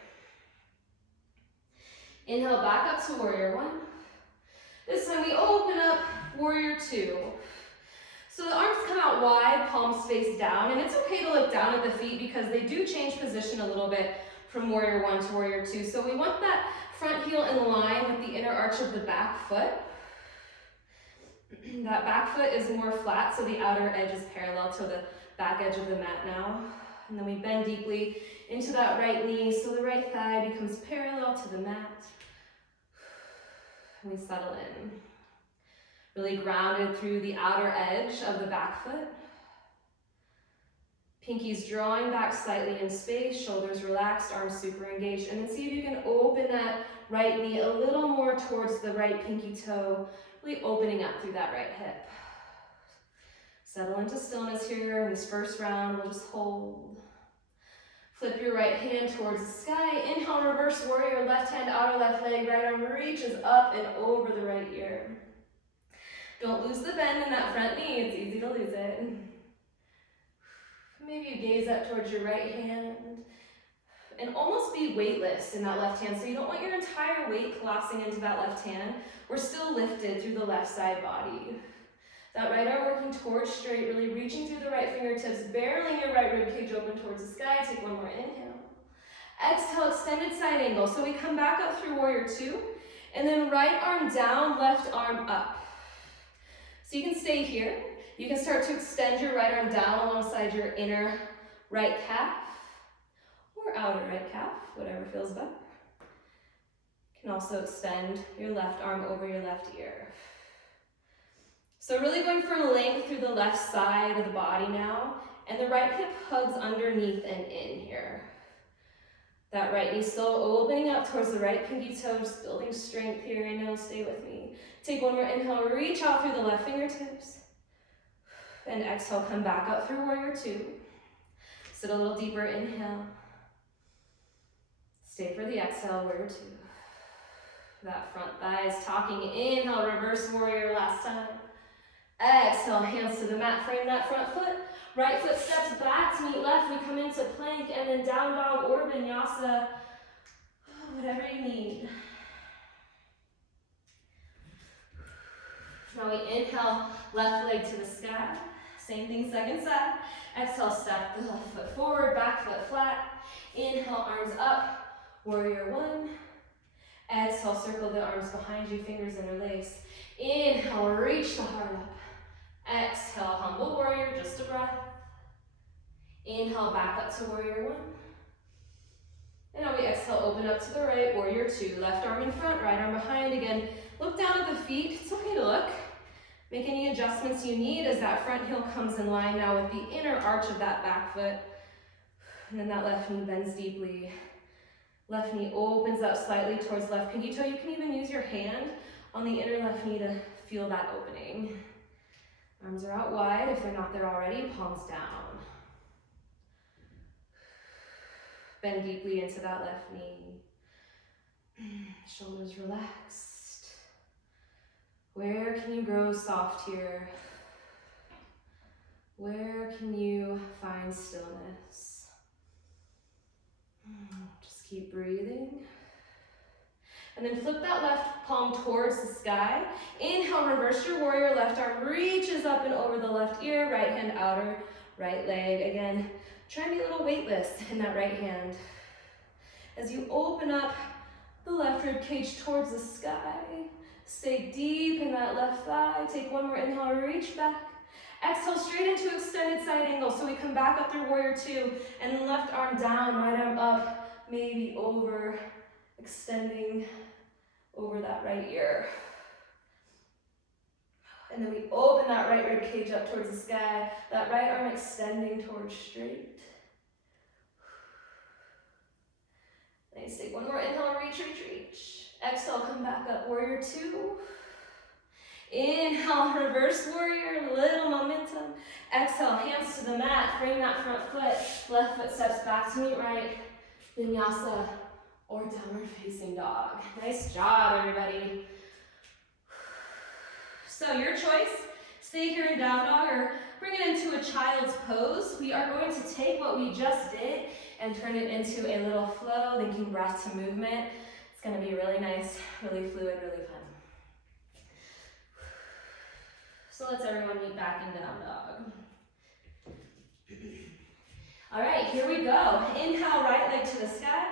Inhale, back up to warrior one. This time we open up warrior two. So the arms come out wide, palms face down, and it's okay to look down at the feet because they do change position a little bit from warrior one to warrior two. So we want that front heel in line with the inner arch of the back foot. That back foot is more flat, so the outer edge is parallel to the back edge of the mat now. And then we bend deeply into that right knee, so the right thigh becomes parallel to the mat. We settle in. Really grounded through the outer edge of the back foot. Pinkies drawing back slightly in space, shoulders relaxed, arms super engaged. And then see if you can open that right knee a little more towards the right pinky toe, really opening up through that right hip. Settle into stillness here. In this first round, we'll just hold. Flip your right hand towards the sky. Inhale, reverse warrior, left hand, outer left leg, right arm reaches up and over the right ear. Don't lose the bend in that front knee, it's easy to lose it. Maybe you gaze up towards your right hand and almost be weightless in that left hand. So you don't want your entire weight collapsing into that left hand. We're still lifted through the left side body. That right arm working towards straight, really reaching through the right fingertips, barreling your right rib cage open towards the sky. Take one more inhale. Exhale, extended side angle. So we come back up through warrior two, and then right arm down, left arm up. So you can stay here. You can start to extend your right arm down alongside your inner right calf or outer right calf, whatever feels better. You can also extend your left arm over your left ear. So really going for length through the left side of the body now, and the right hip hugs underneath and in here. That right knee still opening up towards the right pinky toe, just building strength here. I know, stay with me. Take one more inhale, reach out through the left fingertips. And exhale, come back up through warrior two. Sit a little deeper, inhale. Stay for the exhale, warrior two. That front thigh is talking. Inhale, reverse warrior last time. Exhale, hands to the mat, frame that front foot. Right foot steps back to meet left. We come into plank and then down dog or vinyasa. Whatever you need. Now we inhale, left leg to the sky. Same thing, second side. Exhale, step the left foot forward, back foot flat. Inhale, arms up, warrior one. Exhale, circle the arms behind you, fingers interlace. Inhale, reach the heart up. Exhale, humble warrior, just a breath. Inhale, back up to warrior one. And now we exhale, open up to the right, warrior two. Left arm in front, right arm behind. Again, look down at the feet. It's okay to look. Make any adjustments you need as that front heel comes in line now with the inner arch of that back foot. And then that left knee bends deeply. Left knee opens up slightly towards left pinky toe. You can even use your hand on the inner left knee to feel that opening. Arms are out wide if they're not there already, palms down. Bend deeply into that left knee. Shoulders relaxed. Where can you grow soft here? Where can you find stillness? Just keep breathing. And then flip that left palm towards the sky. Inhale, reverse your warrior. Left arm reaches up and over the left ear. Right hand outer, right leg. Again, try and be a little weightless in that right hand. As you open up the left rib cage towards the sky, stay deep in that left thigh. Take one more inhale, reach back. Exhale, straight into extended side angle. So we come back up through warrior two, and then left arm down, right arm up, maybe over, extending over that right ear. And then we open that right rib cage up towards the sky, that right arm extending towards straight. Nice, take one more inhale, reach, reach, reach. Exhale, come back up, warrior two. Inhale, reverse warrior, little momentum. Exhale, hands to the mat, frame that front foot. Left foot steps back to meet right. Vinyasa or downward facing dog. Nice job, everybody. So your choice, stay here in down dog or bring it into a child's pose. We are going to take what we just did and turn it into a little flow, linking breath to movement. It's gonna be really nice, really fluid, really fun. So let's everyone meet back in down dog. All right, here we go. Inhale, right leg to the sky.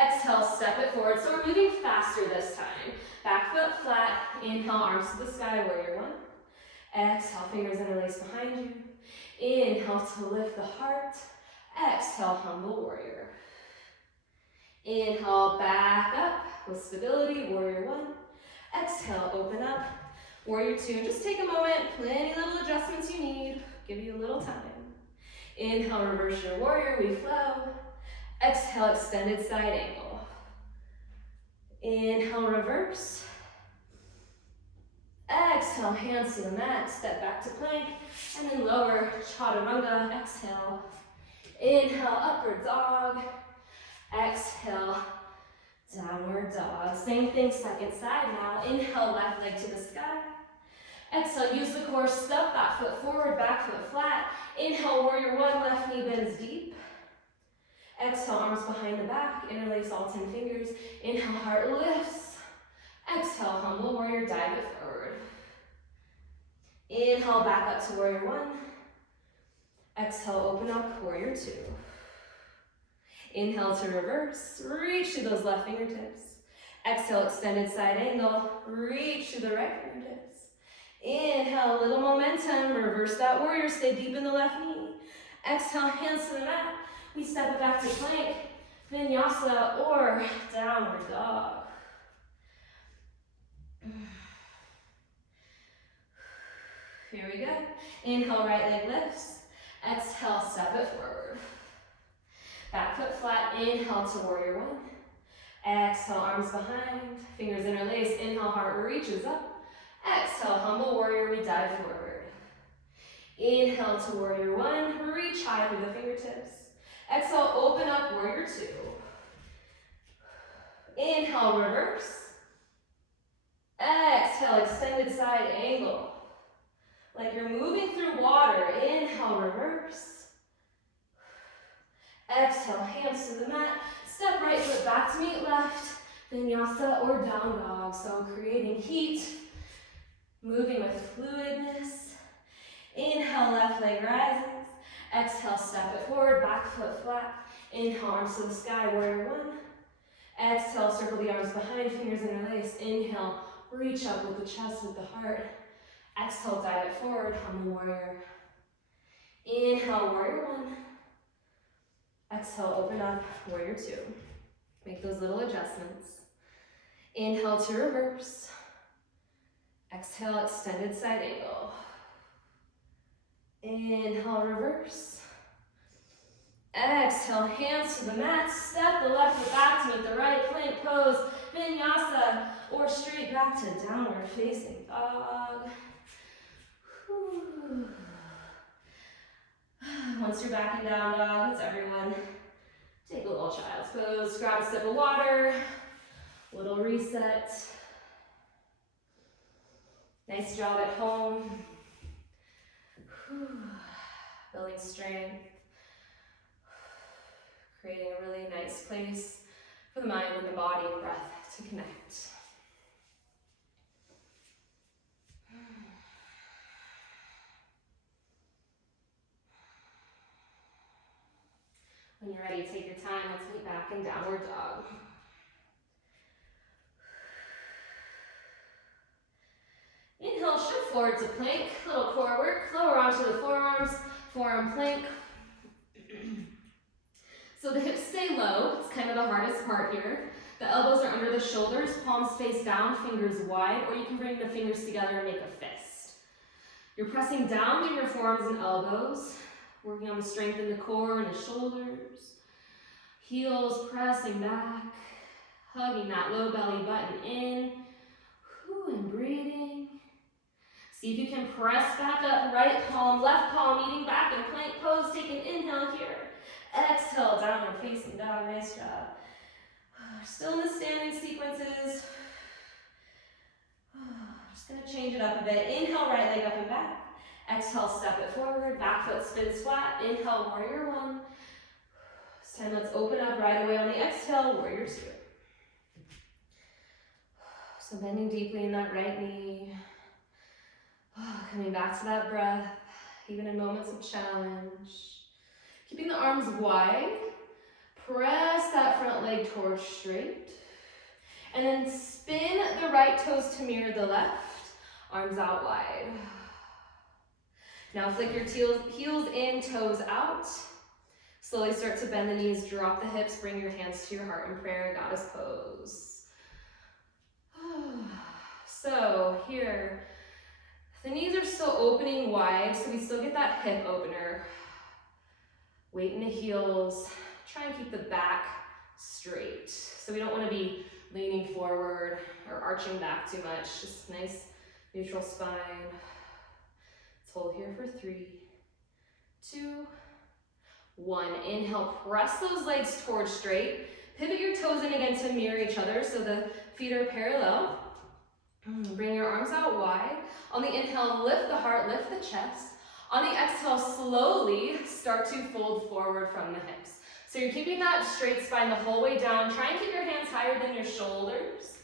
Exhale, step it forward. So we're moving faster this time. Back foot flat. Inhale, arms to the sky, warrior one. Exhale, fingers interlace behind you. Inhale to lift the heart. Exhale, humble warrior. Inhale, back up with stability, warrior one. Exhale, open up, warrior two. Just take a moment, plenty little adjustments you need. Give you a little time. Inhale, reverse your warrior, we flow. Exhale, extended side angle. Inhale, reverse. Exhale, hands to the mat, step back to plank, and then lower, chaturanga, exhale. Inhale, upward dog. Exhale, downward dog. Same thing, second side now. Inhale, left leg to the sky. Exhale, use the core, step that foot forward, back foot flat. Inhale, warrior one, left knee bends deep. Exhale, arms behind the back, interlace all 10 fingers. Inhale, heart lifts. Exhale, humble warrior, dive it forward. Inhale, back up to warrior one. Exhale, open up, warrior two. Inhale to reverse, reach to those left fingertips. Exhale, extended side angle, reach to the right fingertips. Inhale, little momentum, reverse that warrior, stay deep in the left knee. Exhale, hands to the mat. We step it back to plank, vinyasa, or downward dog. Here we go. Inhale, right leg lifts. Exhale, step it forward. Back foot flat, inhale to warrior one. Exhale, arms behind, fingers interlace. Inhale, heart reaches up. Exhale, humble warrior, we dive forward. Inhale to warrior one, reach high through the fingertips. Exhale, open up, warrior two. Inhale, reverse. Exhale, extended side angle. Like you're moving through water. Inhale, reverse. Exhale, hands to the mat. Step right foot back to meet left. Vinyasa or down dog. So creating heat, moving with fluidness. Inhale, left leg rises. Exhale, step it forward, back foot flat. Inhale, arms to the sky, warrior one. Exhale, circle the arms behind, fingers interlace. Inhale, reach up with the chest, with the heart. Exhale, dive it forward, humble warrior. Inhale, warrior one. Exhale, open up, warrior two. Make those little adjustments. Inhale to reverse. Exhale, extended side angle. Inhale, reverse. Exhale, hands to the mat. Step the left foot back to meet the right, plank pose, vinyasa, or straight back to downward facing dog. Whew. Once you're back in down dog, let's everyone take a little child's pose, grab a sip of water, little reset. Nice job at home. Whew. Building strength. Creating a really nice place for the mind and the body and breath to connect. When you're ready, take your time. Let's meet back in downward dog. Inhale, shift forward to plank. Little core work. Lower onto the forearms. Forearm plank. So the hips stay low. It's kind of the hardest part here. The elbows are under the shoulders. Palms face down, fingers wide. Or you can bring the fingers together and make a fist. You're pressing down through your forearms and elbows. Working on the strength in the core and the shoulders. Heels pressing back. Hugging that low belly button in. Whew, and breathing. See if you can press back up. Right palm, left palm meeting back in plank pose. Take an inhale here. Exhale, downward facing dog. Nice job. Still in the standing sequences. Just going to change it up a bit. Inhale, right leg up and back. Exhale, step it forward. Back foot spins flat. Inhale, warrior one. This time, let's open up right away on the exhale, warrior two. So bending deeply in that right knee. Coming back to that breath, even in moments of challenge. Keeping the arms wide. Press that front leg towards straight. And then spin the right toes to mirror the left. Arms out wide. Now flick your heels in, toes out. Slowly start to bend the knees, drop the hips, bring your hands to your heart in prayer, goddess pose. So here, the knees are still opening wide, so we still get that hip opener. Weight in the heels. Try and keep the back straight. So we don't want to be leaning forward or arching back too much. Just nice neutral spine. Let's hold here for 3, 2, 1. Inhale, press those legs towards straight. Pivot your toes in again to mirror each other so the feet are parallel. Bring your arms out wide. On the inhale, lift the heart, lift the chest. On the exhale, slowly start to fold forward from the hips. So you're keeping that straight spine the whole way down. Try and keep your hands higher than your shoulders.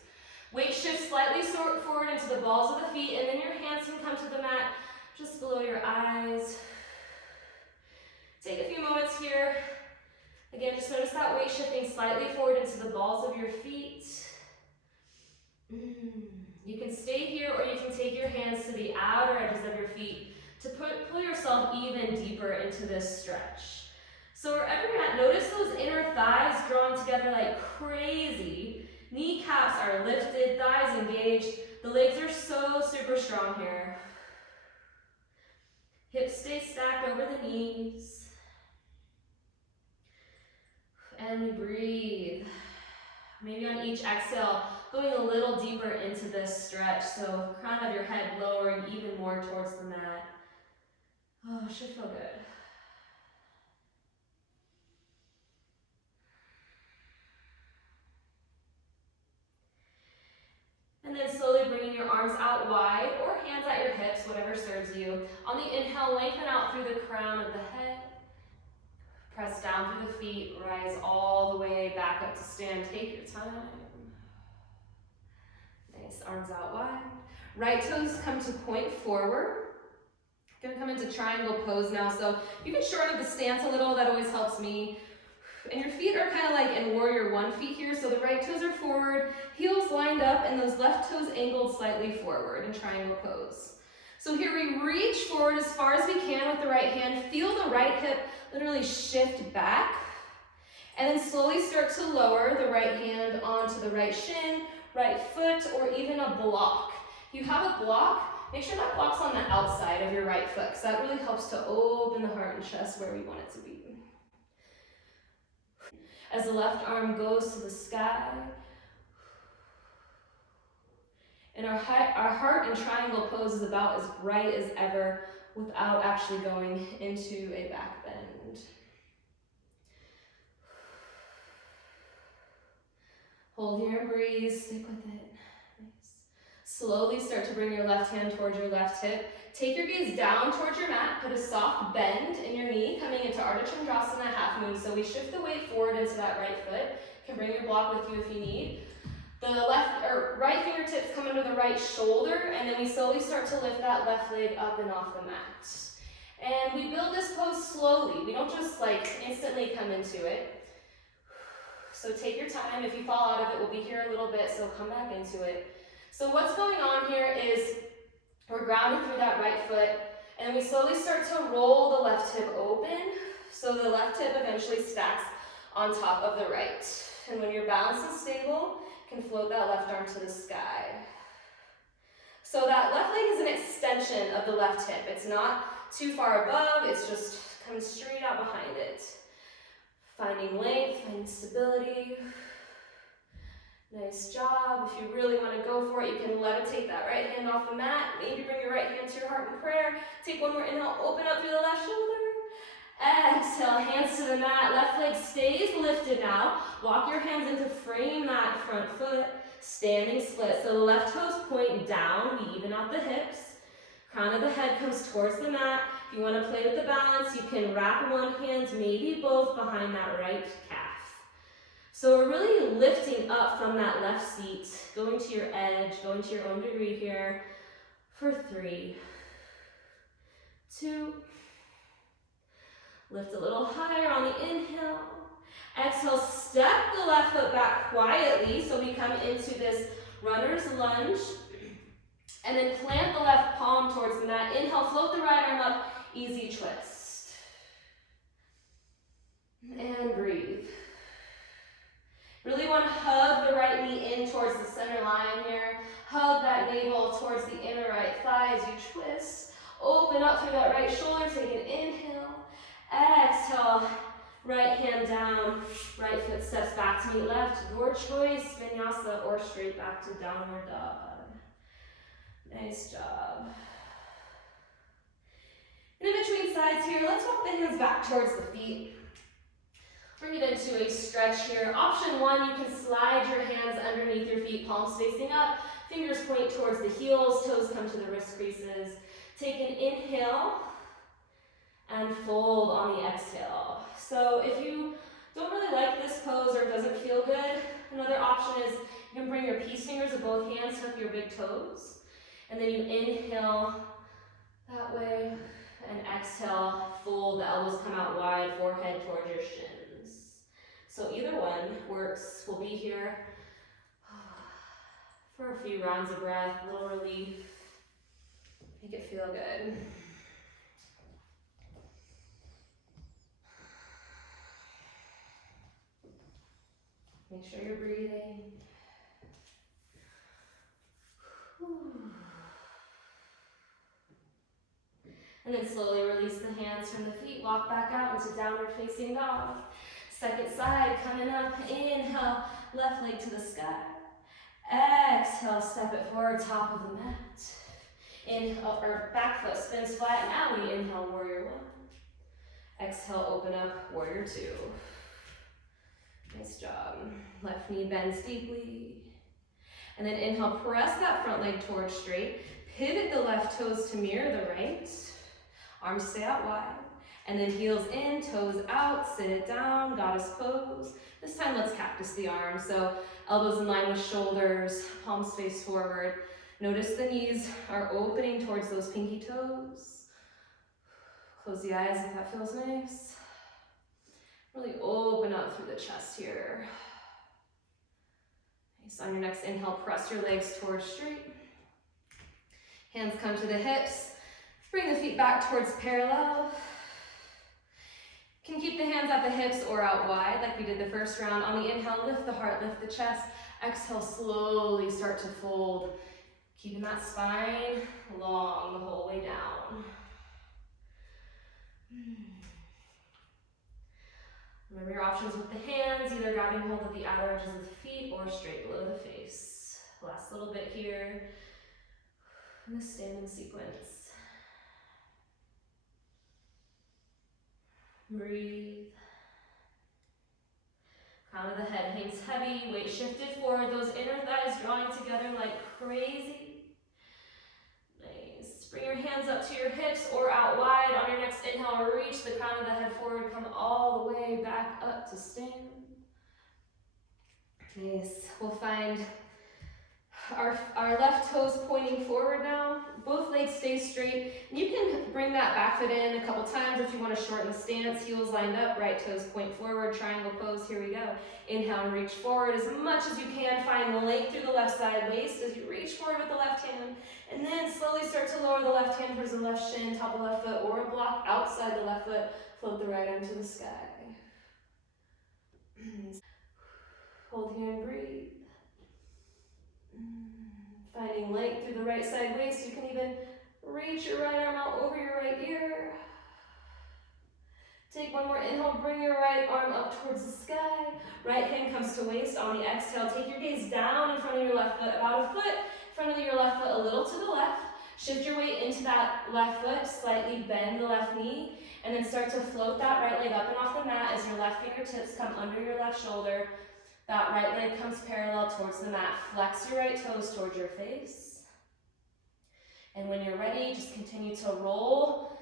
Weight shift slightly forward into the balls of the feet, and then your hands can come to the mat just below your eyes. Take a few moments here. Again, just notice that weight shifting slightly forward into the balls of your feet. You can stay here, or you can take your hands to the outer edges of your feet to pull yourself even deeper into this stretch. So wherever you're at, notice those inner thighs drawing together like crazy. Kneecaps are lifted, thighs engaged. The legs are so super strong here. Hips stay stacked over the knees. And we breathe. Maybe on each exhale, going a little deeper into this stretch. So crown of your head lowering even more towards the mat. Oh, should feel good. And then slowly bringing your arms out wide or hands at your hips, whatever serves you. On the inhale, lengthen out through the crown of the head. Press down through the feet, rise all the way back up to stand. Take your time. Nice, arms out wide. Right toes come to point forward. Gonna come into triangle pose now. So you can shorten the stance a little, that always helps me. And your feet are kind of like in warrior one feet here. So the right toes are forward, heels lined up, and those left toes angled slightly forward in triangle pose. So here we reach forward as far as we can with the right hand. Feel the right hip literally shift back. And then slowly start to lower the right hand onto the right shin, right foot, or even a block. If you have a block, make sure that block's on the outside of your right foot, because that really helps to open the heart and chest where we want it to be. As the left arm goes to the sky, and our heart in triangle pose is about as bright as ever without actually going into a back bend. Hold here and breathe, stick with it. Nice. Slowly start to bring your left hand towards your left hip. Take your gaze down towards your mat, put a soft bend in your knee, coming into Ardha Chandrasana, half moon. So we shift the weight forward into that right foot. You can bring your block with you if you need. The left or right fingertips come under the right shoulder, and then we slowly start to lift that left leg up and off the mat. And we build this pose slowly. We don't just like instantly come into it. So take your time. If you fall out of it, we'll be here a little bit, so come back into it. So what's going on here is we're grounded through that right foot, and we slowly start to roll the left hip open, so the left hip eventually stacks on top of the right. And when you're balanced and stable, you can float that left arm to the sky. So that left leg is an extension of the left hip. It's not too far above, it's just coming straight out behind it. Finding length, finding stability. Nice job. If you really want to go for it, you can levitate that right hand off the mat. Maybe bring your right hand to your heart in prayer. Take one more inhale, open up through the left shoulder. Exhale, hands to the mat. Left leg stays lifted now. Walk your hands in to frame that front foot. Standing split. So the left toes point down. We even out the hips. Crown of the head comes towards the mat. If you want to play with the balance, you can wrap one hand, maybe both, behind that right calf. So we're really lifting up from that left seat, going to your edge, going to your own degree here for 3, 2, lift a little higher on the inhale. Exhale, step the left foot back quietly, so we come into this runner's lunge, and then plant the left palm towards the mat. Inhale, float the right arm up, easy twist. And breathe. Really want to hug the right knee in towards the center line here. Hug that navel towards the inner right thigh as you twist. Open up through that right shoulder. Take an inhale. Exhale. Right hand down. Right foot steps back to meet left. Your choice, vinyasa, or straight back to downward dog. Nice job. And in between sides here, let's walk the hands back towards the feet. Bring it into a stretch here. Option 1, you can slide your hands underneath your feet, palms facing up, fingers point towards the heels, toes come to the wrist creases. Take an inhale and fold on the exhale. So if you don't really like this pose or it doesn't feel good, another option is you can bring your peace fingers of both hands, tuck your big toes, and then you inhale that way, and exhale, fold, the elbows come out wide, forehead towards your shins. So either one works. We'll be here For a few rounds of breath, a little relief. Make it feel good. Make sure you're breathing. And then slowly release the hands from the feet. Walk back out into downward facing dog. Second side, coming up. Inhale, left leg to the sky. Exhale, step it forward, top of the mat. Inhale, or back foot spins flat. Now we inhale, warrior one. Exhale, open up, warrior two. Nice job. Left knee bends deeply. And then inhale, press that front leg towards straight. Pivot the left toes to mirror the right. Arms stay out wide. And then heels in, toes out, sit it down, goddess pose. This time let's cactus the arms. So elbows in line with shoulders, palms face forward. Notice the knees are opening towards those pinky toes. Close the eyes if that feels nice. Really open up through the chest here. Nice. On your next inhale, press your legs towards straight. Hands come to the hips. Bring the feet back towards parallel. Can keep the hands at the hips or out wide like we did the first round. On the inhale, lift the heart, lift the chest. Exhale, slowly start to fold. Keeping that spine long the whole way down. Remember your options with the hands, either grabbing hold of the outer edges of the feet or straight below the face. Last little bit here in the standing sequence. Breathe. Crown of the head hangs heavy, weight shifted forward, those inner thighs drawing together like crazy. Nice. Bring your hands up to your hips or out wide. On your next inhale, reach the crown of the head forward, come all the way back up to stand. Nice. We'll find our left toes pointing forward now. Both legs stay straight. You can bring that back foot in a couple times if you want to shorten the stance. Heels lined up, right toes point forward, triangle pose. Here we go. Inhale, reach forward as much as you can. Find length through the left side waist as you reach forward with the left hand. And then slowly start to lower the left hand towards the left shin, top of the left foot, or block outside the left foot. Float the right arm to the sky. Hold here and breathe. Finding length through the right side waist. You can even reach your right arm out over your right ear. Take one more inhale, bring your right arm up towards the sky. Right hand comes to waist. On the exhale, take your gaze down in front of your left foot, about a foot in front of your left foot, a little to the left. Shift your weight into that left foot, slightly bend the left knee, and then start to float that right leg up and off the mat as your left fingertips come under your left shoulder. That right leg comes parallel towards the mat. Flex your right toes towards your face. And when you're ready, just continue to roll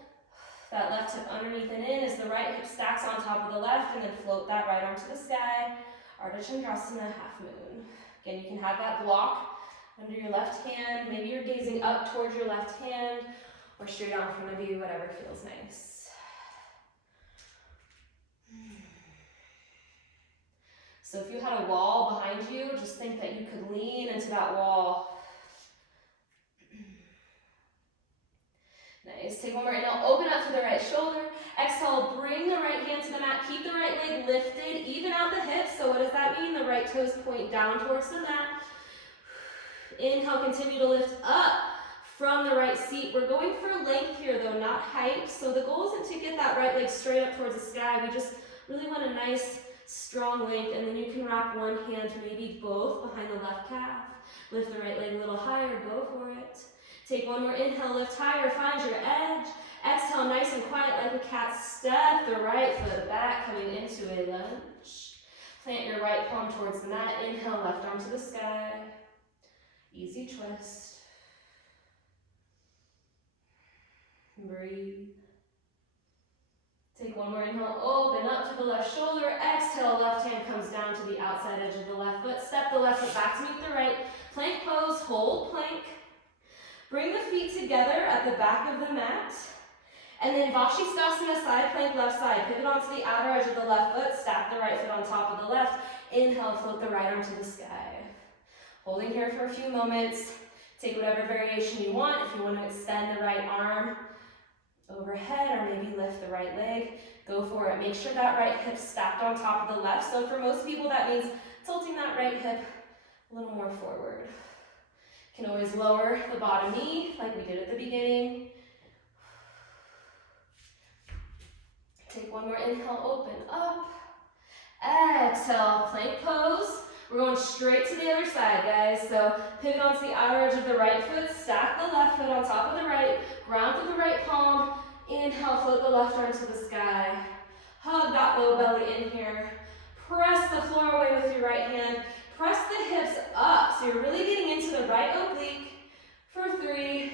that left hip underneath and in as the right hip stacks on top of the left, and then float that right arm to the sky. Ardha Chandrasana, half moon. Again, you can have that block under your left hand. Maybe you're gazing up towards your left hand or straight out in front of you, whatever feels nice. So if you had a wall behind you, just think that you could lean into that wall. Nice. Take one more inhale, open up to the right shoulder. Exhale, bring the right hand to the mat. Keep the right leg lifted, even out the hips. So what does that mean? The right toes point down towards the mat. Inhale, continue to lift up from the right seat. We're going for length here though, not height. So the goal isn't to get that right leg straight up towards the sky. We just really want a nice, strong length, and then you can wrap one hand, maybe both, behind the left calf. Lift the right leg a little higher, go for it. Take one more inhale, lift higher, find your edge. Exhale, nice and quiet like a cat. Step the right foot back, coming into a lunge. Plant your right palm towards the mat. Inhale, left arm to the sky. Easy twist. Breathe. Take one more inhale, open up to the left shoulder. Exhale, left hand comes down to the outside edge of the left foot. Step the left foot back to meet the right. Plank pose, hold plank. Bring the feet together at the back of the mat. And then Vashisthasana, side plank, left side. Pivot onto the outer edge of the left foot. Stack the right foot on top of the left. Inhale, float the right arm to the sky. Holding here for a few moments. Take whatever variation you want. If you want to extend the right arm overhead or maybe lift the right leg, go for it. Make sure that right hip's stacked on top of the left. So for most people, that means tilting that right hip a little more forward. You can always lower the bottom knee like we did at the beginning. Take one more inhale, open up. Exhale, plank pose. We're going straight to the other side, guys. So pivot onto the outer edge of the right foot, stack the left foot on top of the right, ground through the right palm. Inhale, float the left arm to the sky. Hug that low belly in here. Press the floor away with your right hand. Press the hips up, so you're really getting into the right oblique. For 3,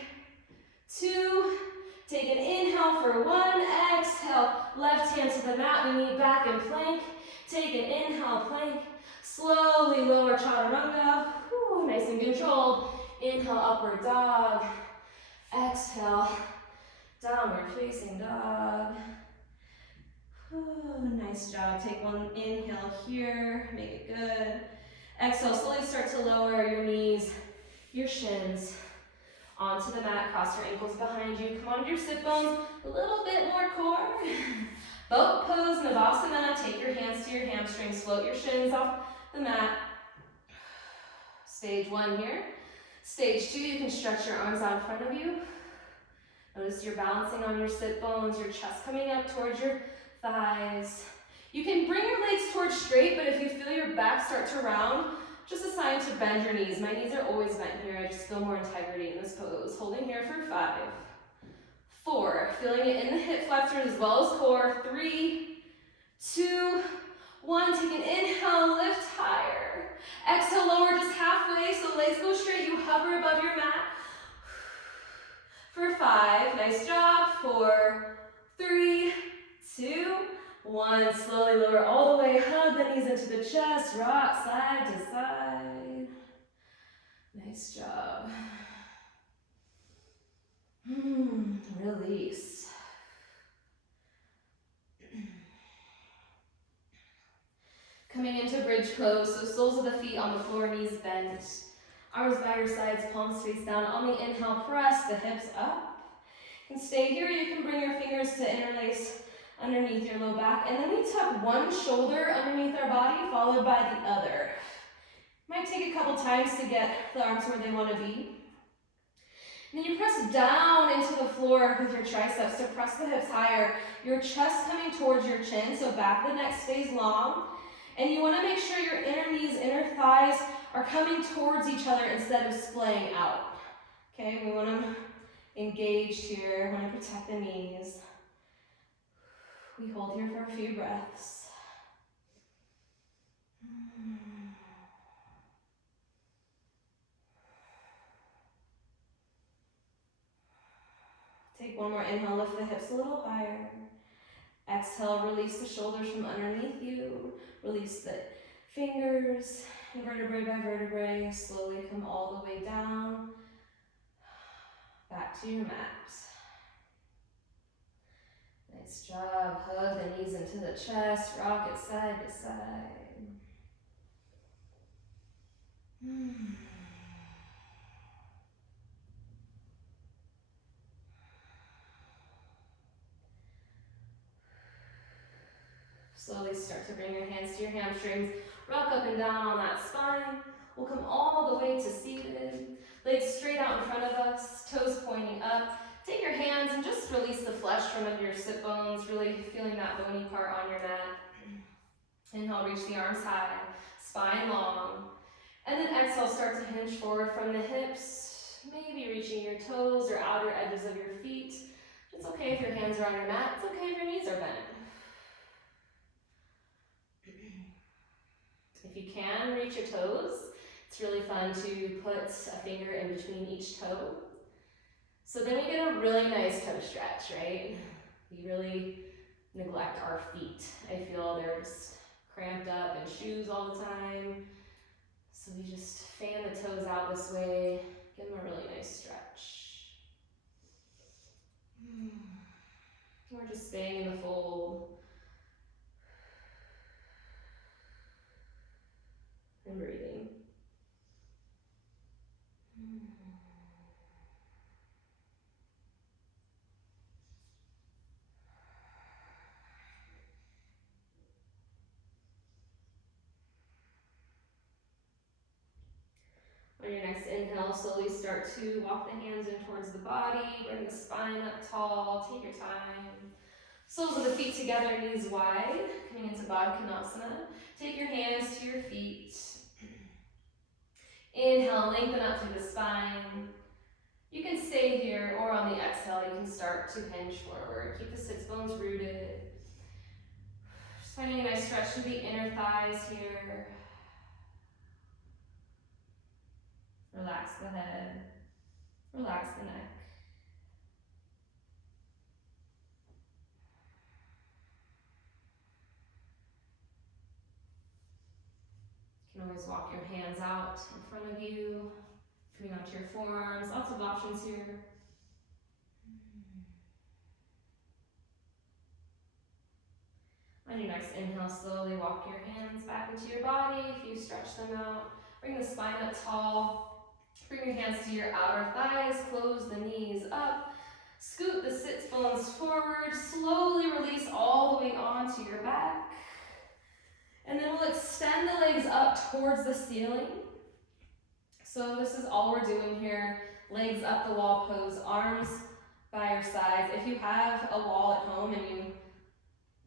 2, take an inhale for 1, exhale, left hand to the mat, we meet back in plank. Take an inhale, plank. Slowly lower chaturanga. Whew, nice and controlled. Inhale, upward dog. Exhale, downward facing dog. Whew, nice job. Take one inhale here. Make it good. Exhale, slowly start to lower your knees, your shins onto the mat. Cross your ankles behind you. Come onto your sit bones. A little bit more core. Boat pose, Navasana. Take your hands to your hamstrings. Float your shins off the mat. Stage 1 here. Stage 2, you can stretch your arms out in front of you. Notice you're balancing on your sit bones, your chest coming up towards your thighs. You can bring your legs towards straight, but if you feel your back start to round, just a sign to bend your knees. My knees are always bent here. I just feel more integrity in this pose. Holding here for 5, 4, feeling it in the hip flexors as well as core. 3, 2, 1, take an inhale, lift higher. Exhale, lower just halfway, so legs go straight. You hover above your mat. For 5, nice job. 4, 3, 2, 1, slowly lower all the way. Hug the knees into the chest, rock side to side. Nice job. Release. Coming into bridge pose, so soles of the feet on the floor, knees bent. Arms by your sides, palms face down. On the inhale, press the hips up. You can stay here, you can bring your fingers to interlace underneath your low back. And then we tuck one shoulder underneath our body, followed by the other. Might take a couple times to get the arms where they want to be. And then you press down into the floor with your triceps to press the hips higher. Your chest coming towards your chin, so back the neck stays long. And you want to make sure your inner knees, inner thighs are coming towards each other instead of splaying out. Okay, we want to engage here, we want to protect the knees. We hold here for a few breaths. Take one more inhale, lift the hips a little higher. Exhale, release the shoulders from underneath you. Release the fingers, vertebrae by vertebrae. Slowly come all the way down. Back to your mat. Nice job. Hug the knees into the chest. Rock it side to side. Slowly start to bring your hands to your hamstrings. Rock up and down on that spine. We'll come all the way to seated. Legs straight out in front of us, toes pointing up. Take your hands and just release the flesh from under your sit bones, really feeling that bony part on your mat. Inhale, reach the arms high, spine long. And then exhale, start to hinge forward from the hips, maybe reaching your toes or outer edges of your feet. It's okay if your hands are on your mat. It's okay if your knees are bent. If you can, reach your toes. It's really fun to put a finger in between each toe. So then we get a really nice toe stretch, right? We really neglect our feet. I feel they're just cramped up in shoes all the time. So we just fan the toes out this way, give them a really nice stretch. We're just staying in the fold. And breathing. On your next inhale, slowly start to walk the hands in towards the body, bring the spine up tall, take your time. Soles of the feet together, knees wide, coming into Baddha Konasana. Take your hands to your feet. Inhale, lengthen up through the spine. You can stay here, or on the exhale, you can start to hinge forward. Keep the sits bones rooted. Just finding a nice stretch through the inner thighs here. Relax the head, relax the neck. You can always walk your hands out in front of you, coming onto your forearms, lots of options here. On your next inhale, slowly walk your hands back into your body. If you stretch them out, bring the spine up tall. Bring your hands to your outer thighs, close the knees up. Scoot the sits bones forward. Slowly release all the way onto your back. And then we'll extend the legs up towards the ceiling. So this is all we're doing here. Legs up the wall pose, arms by your sides. If you have a wall at home and you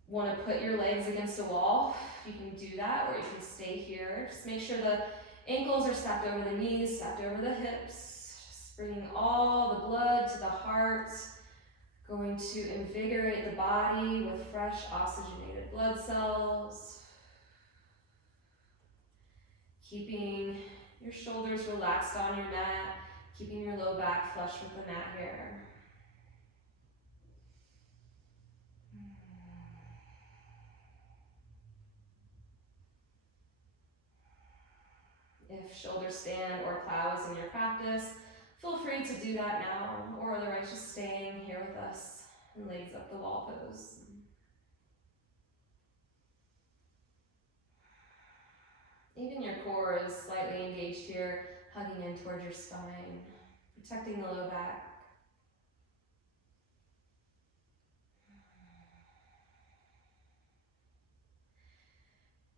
want to put your legs against a wall, you can do that, or you can stay here. Just make sure the ankles are stacked over the knees, stacked over the hips. Just bringing all the blood to the heart. Going to invigorate the body with fresh oxygenated blood cells. Keeping your shoulders relaxed on your mat, keeping your low back flush with the mat here. If shoulder stand or plow is in your practice, feel free to do that now, or otherwise just staying here with us and legs up the wall pose. Even your core is slightly engaged here, hugging in towards your spine, protecting the low back.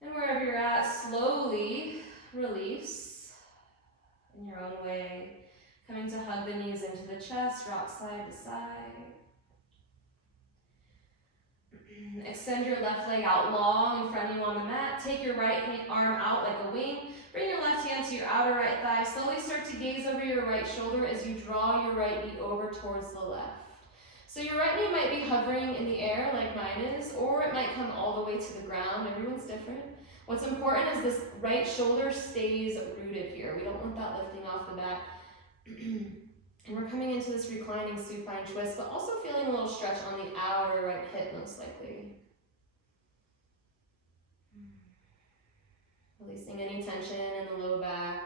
And wherever you're at, slowly release in your own way. Coming to hug the knees into the chest, rock side to side. Extend your left leg out long in front of you on the mat. Take your right arm out like a wing. Bring your left hand to your outer right thigh. Slowly start to gaze over your right shoulder as you draw your right knee over towards the left. So your right knee might be hovering in the air like mine is, or it might come all the way to the ground. Everyone's different. What's important is this right shoulder stays rooted here. We don't want that lifting off the back. And we're coming into this reclining supine twist, but also feeling a little stretch on the outer right hip most likely. Releasing any tension in the low back.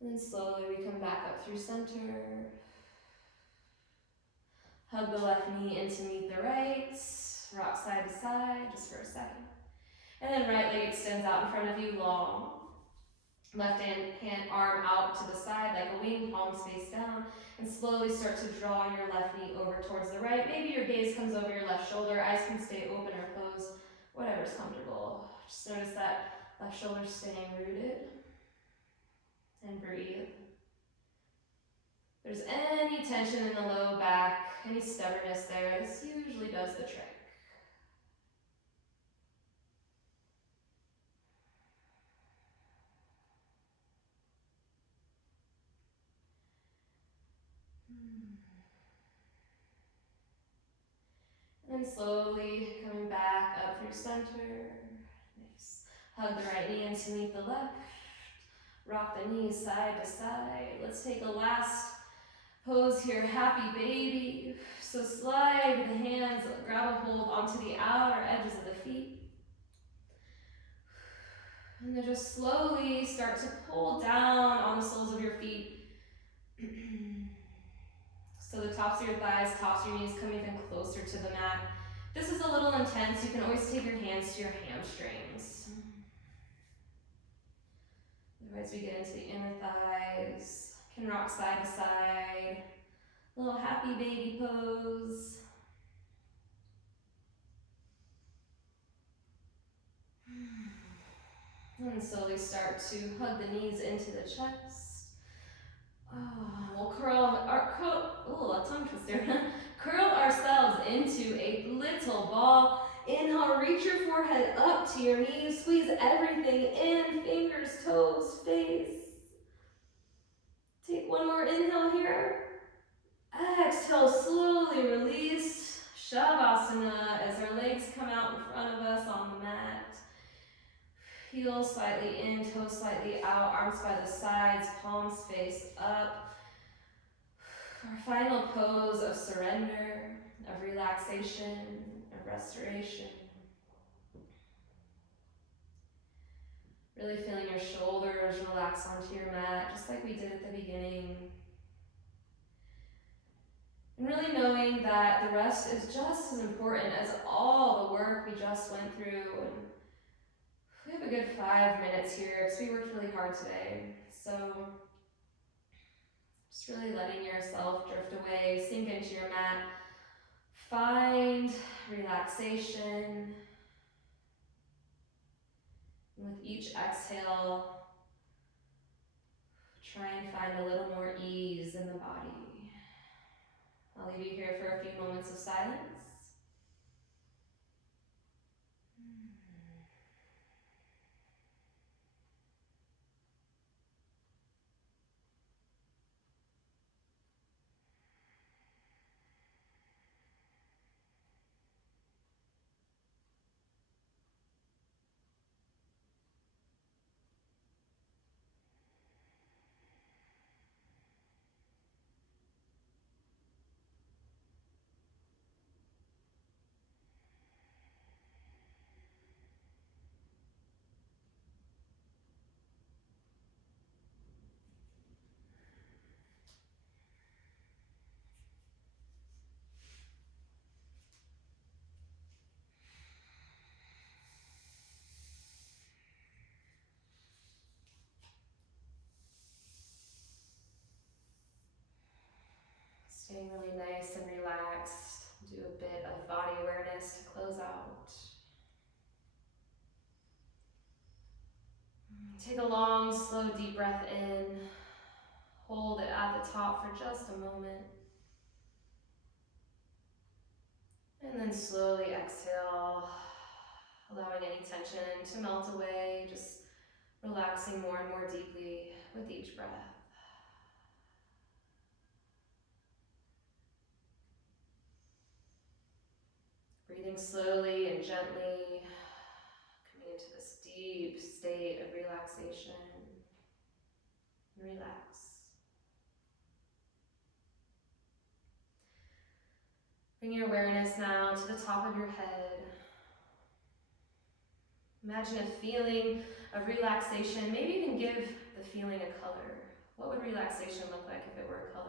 And then slowly we come back up through center. Hug the left knee in to meet the right. Rock side to side just for a second. And then right leg extends out in front of you long. Left hand arm out to the side like a wing, palms face down. And slowly start to draw your left knee over towards the right. Maybe your gaze comes over your left shoulder. Eyes can stay open or closed, whatever's comfortable. Just notice that left shoulder staying rooted. And breathe. If there's any tension in the low back, any stubbornness there, this usually does the trick. And slowly coming back up through center. Nice. Hug the right knee in to meet the left. Rock the knees side to side. Let's take a last pose here, happy baby. So slide the hands, grab a hold onto the outer edges of the feet. And then just slowly start to pull down on the soles of your feet. So the tops of your thighs, tops of your knees come even closer to the mat. This is a little intense. You can always take your hands to your hamstrings. Otherwise we get into the inner thighs. Can rock side to side. Little happy baby pose. And slowly start to hug the knees into the chest. We'll a tongue twister. Curl ourselves into a little ball. Inhale, reach your forehead up to your knees. Squeeze everything in, fingers, toes, face. Take one more inhale here. Exhale, slowly release. Shavasana as our legs come out in front of us on the mat. Heels slightly in, toes slightly out, arms by the sides, palms face up. Our final pose of surrender, of relaxation, of restoration. Really feeling your shoulders relax onto your mat, just like we did at the beginning. And really knowing that the rest is just as important as all the work we just went through. And we have a good 5 minutes here because we worked really hard today. So just really letting yourself drift away, sink into your mat. Find relaxation. And with each exhale, try and find a little more ease in the body. I'll leave you here for a few moments of silence. Staying really nice and relaxed. Do a bit of body awareness to close out. Take a long, slow, deep breath in. Hold it at the top for just a moment. And then slowly exhale, allowing any tension to melt away, just relaxing more and more deeply with each breath. Breathing slowly and gently, coming into this deep state of relaxation. Relax. Bring your awareness now to the top of your head. Imagine a feeling of relaxation. Maybe even give the feeling a color. What would relaxation look like if it were a color?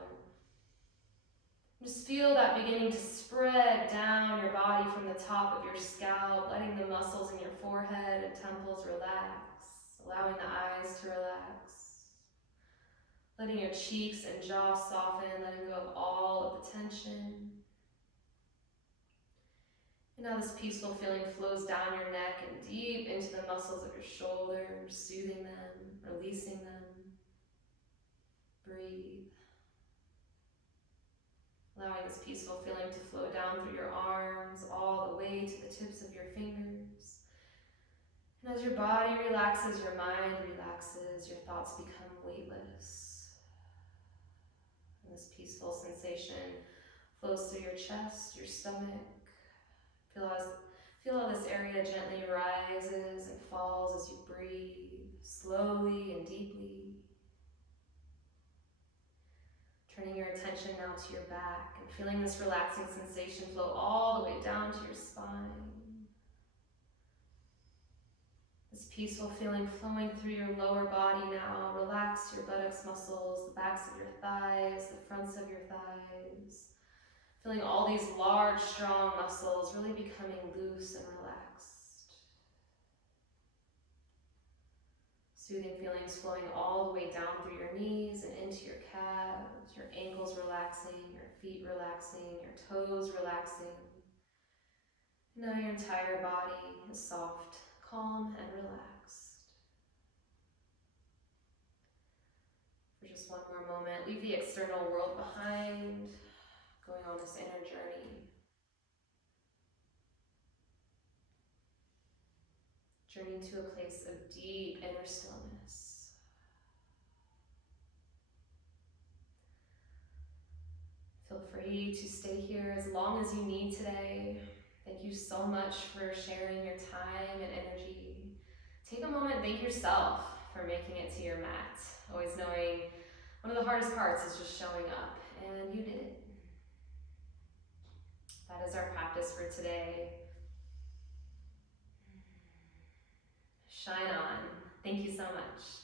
Just feel that beginning to spread down your body from the top of your scalp, letting the muscles in your forehead and temples relax, allowing the eyes to relax, letting your cheeks and jaw soften, letting go of all of the tension. And now this peaceful feeling flows down your neck and deep into the muscles of your shoulders, soothing them, releasing them. Breathe. Allowing this peaceful feeling to flow down through your arms, all the way to the tips of your fingers. And as your body relaxes, your mind relaxes, your thoughts become weightless. And this peaceful sensation flows through your chest, your stomach. Feel how this area gently rises and falls as you breathe, slowly and deeply. Turning your attention now to your back and feeling this relaxing sensation flow all the way down to your spine. This peaceful feeling flowing through your lower body now. Relax your buttocks muscles, the backs of your thighs, the fronts of your thighs. Feeling all these large, strong muscles really becoming loose and relaxed. Soothing feelings flowing all the way down through your knees and into your calves, your ankles relaxing, your feet relaxing, your toes relaxing. Now your entire body is soft, calm, and relaxed. for just one more moment. Leave the external world behind, going on this inner journey. Journey to a place of deep inner stillness. Feel free to stay here as long as you need today. Thank you so much for sharing your time and energy. Take a moment, thank yourself for making it to your mat. Always knowing one of the hardest parts is just showing up, and you did it. That is our practice for today. Shine on. Thank you so much.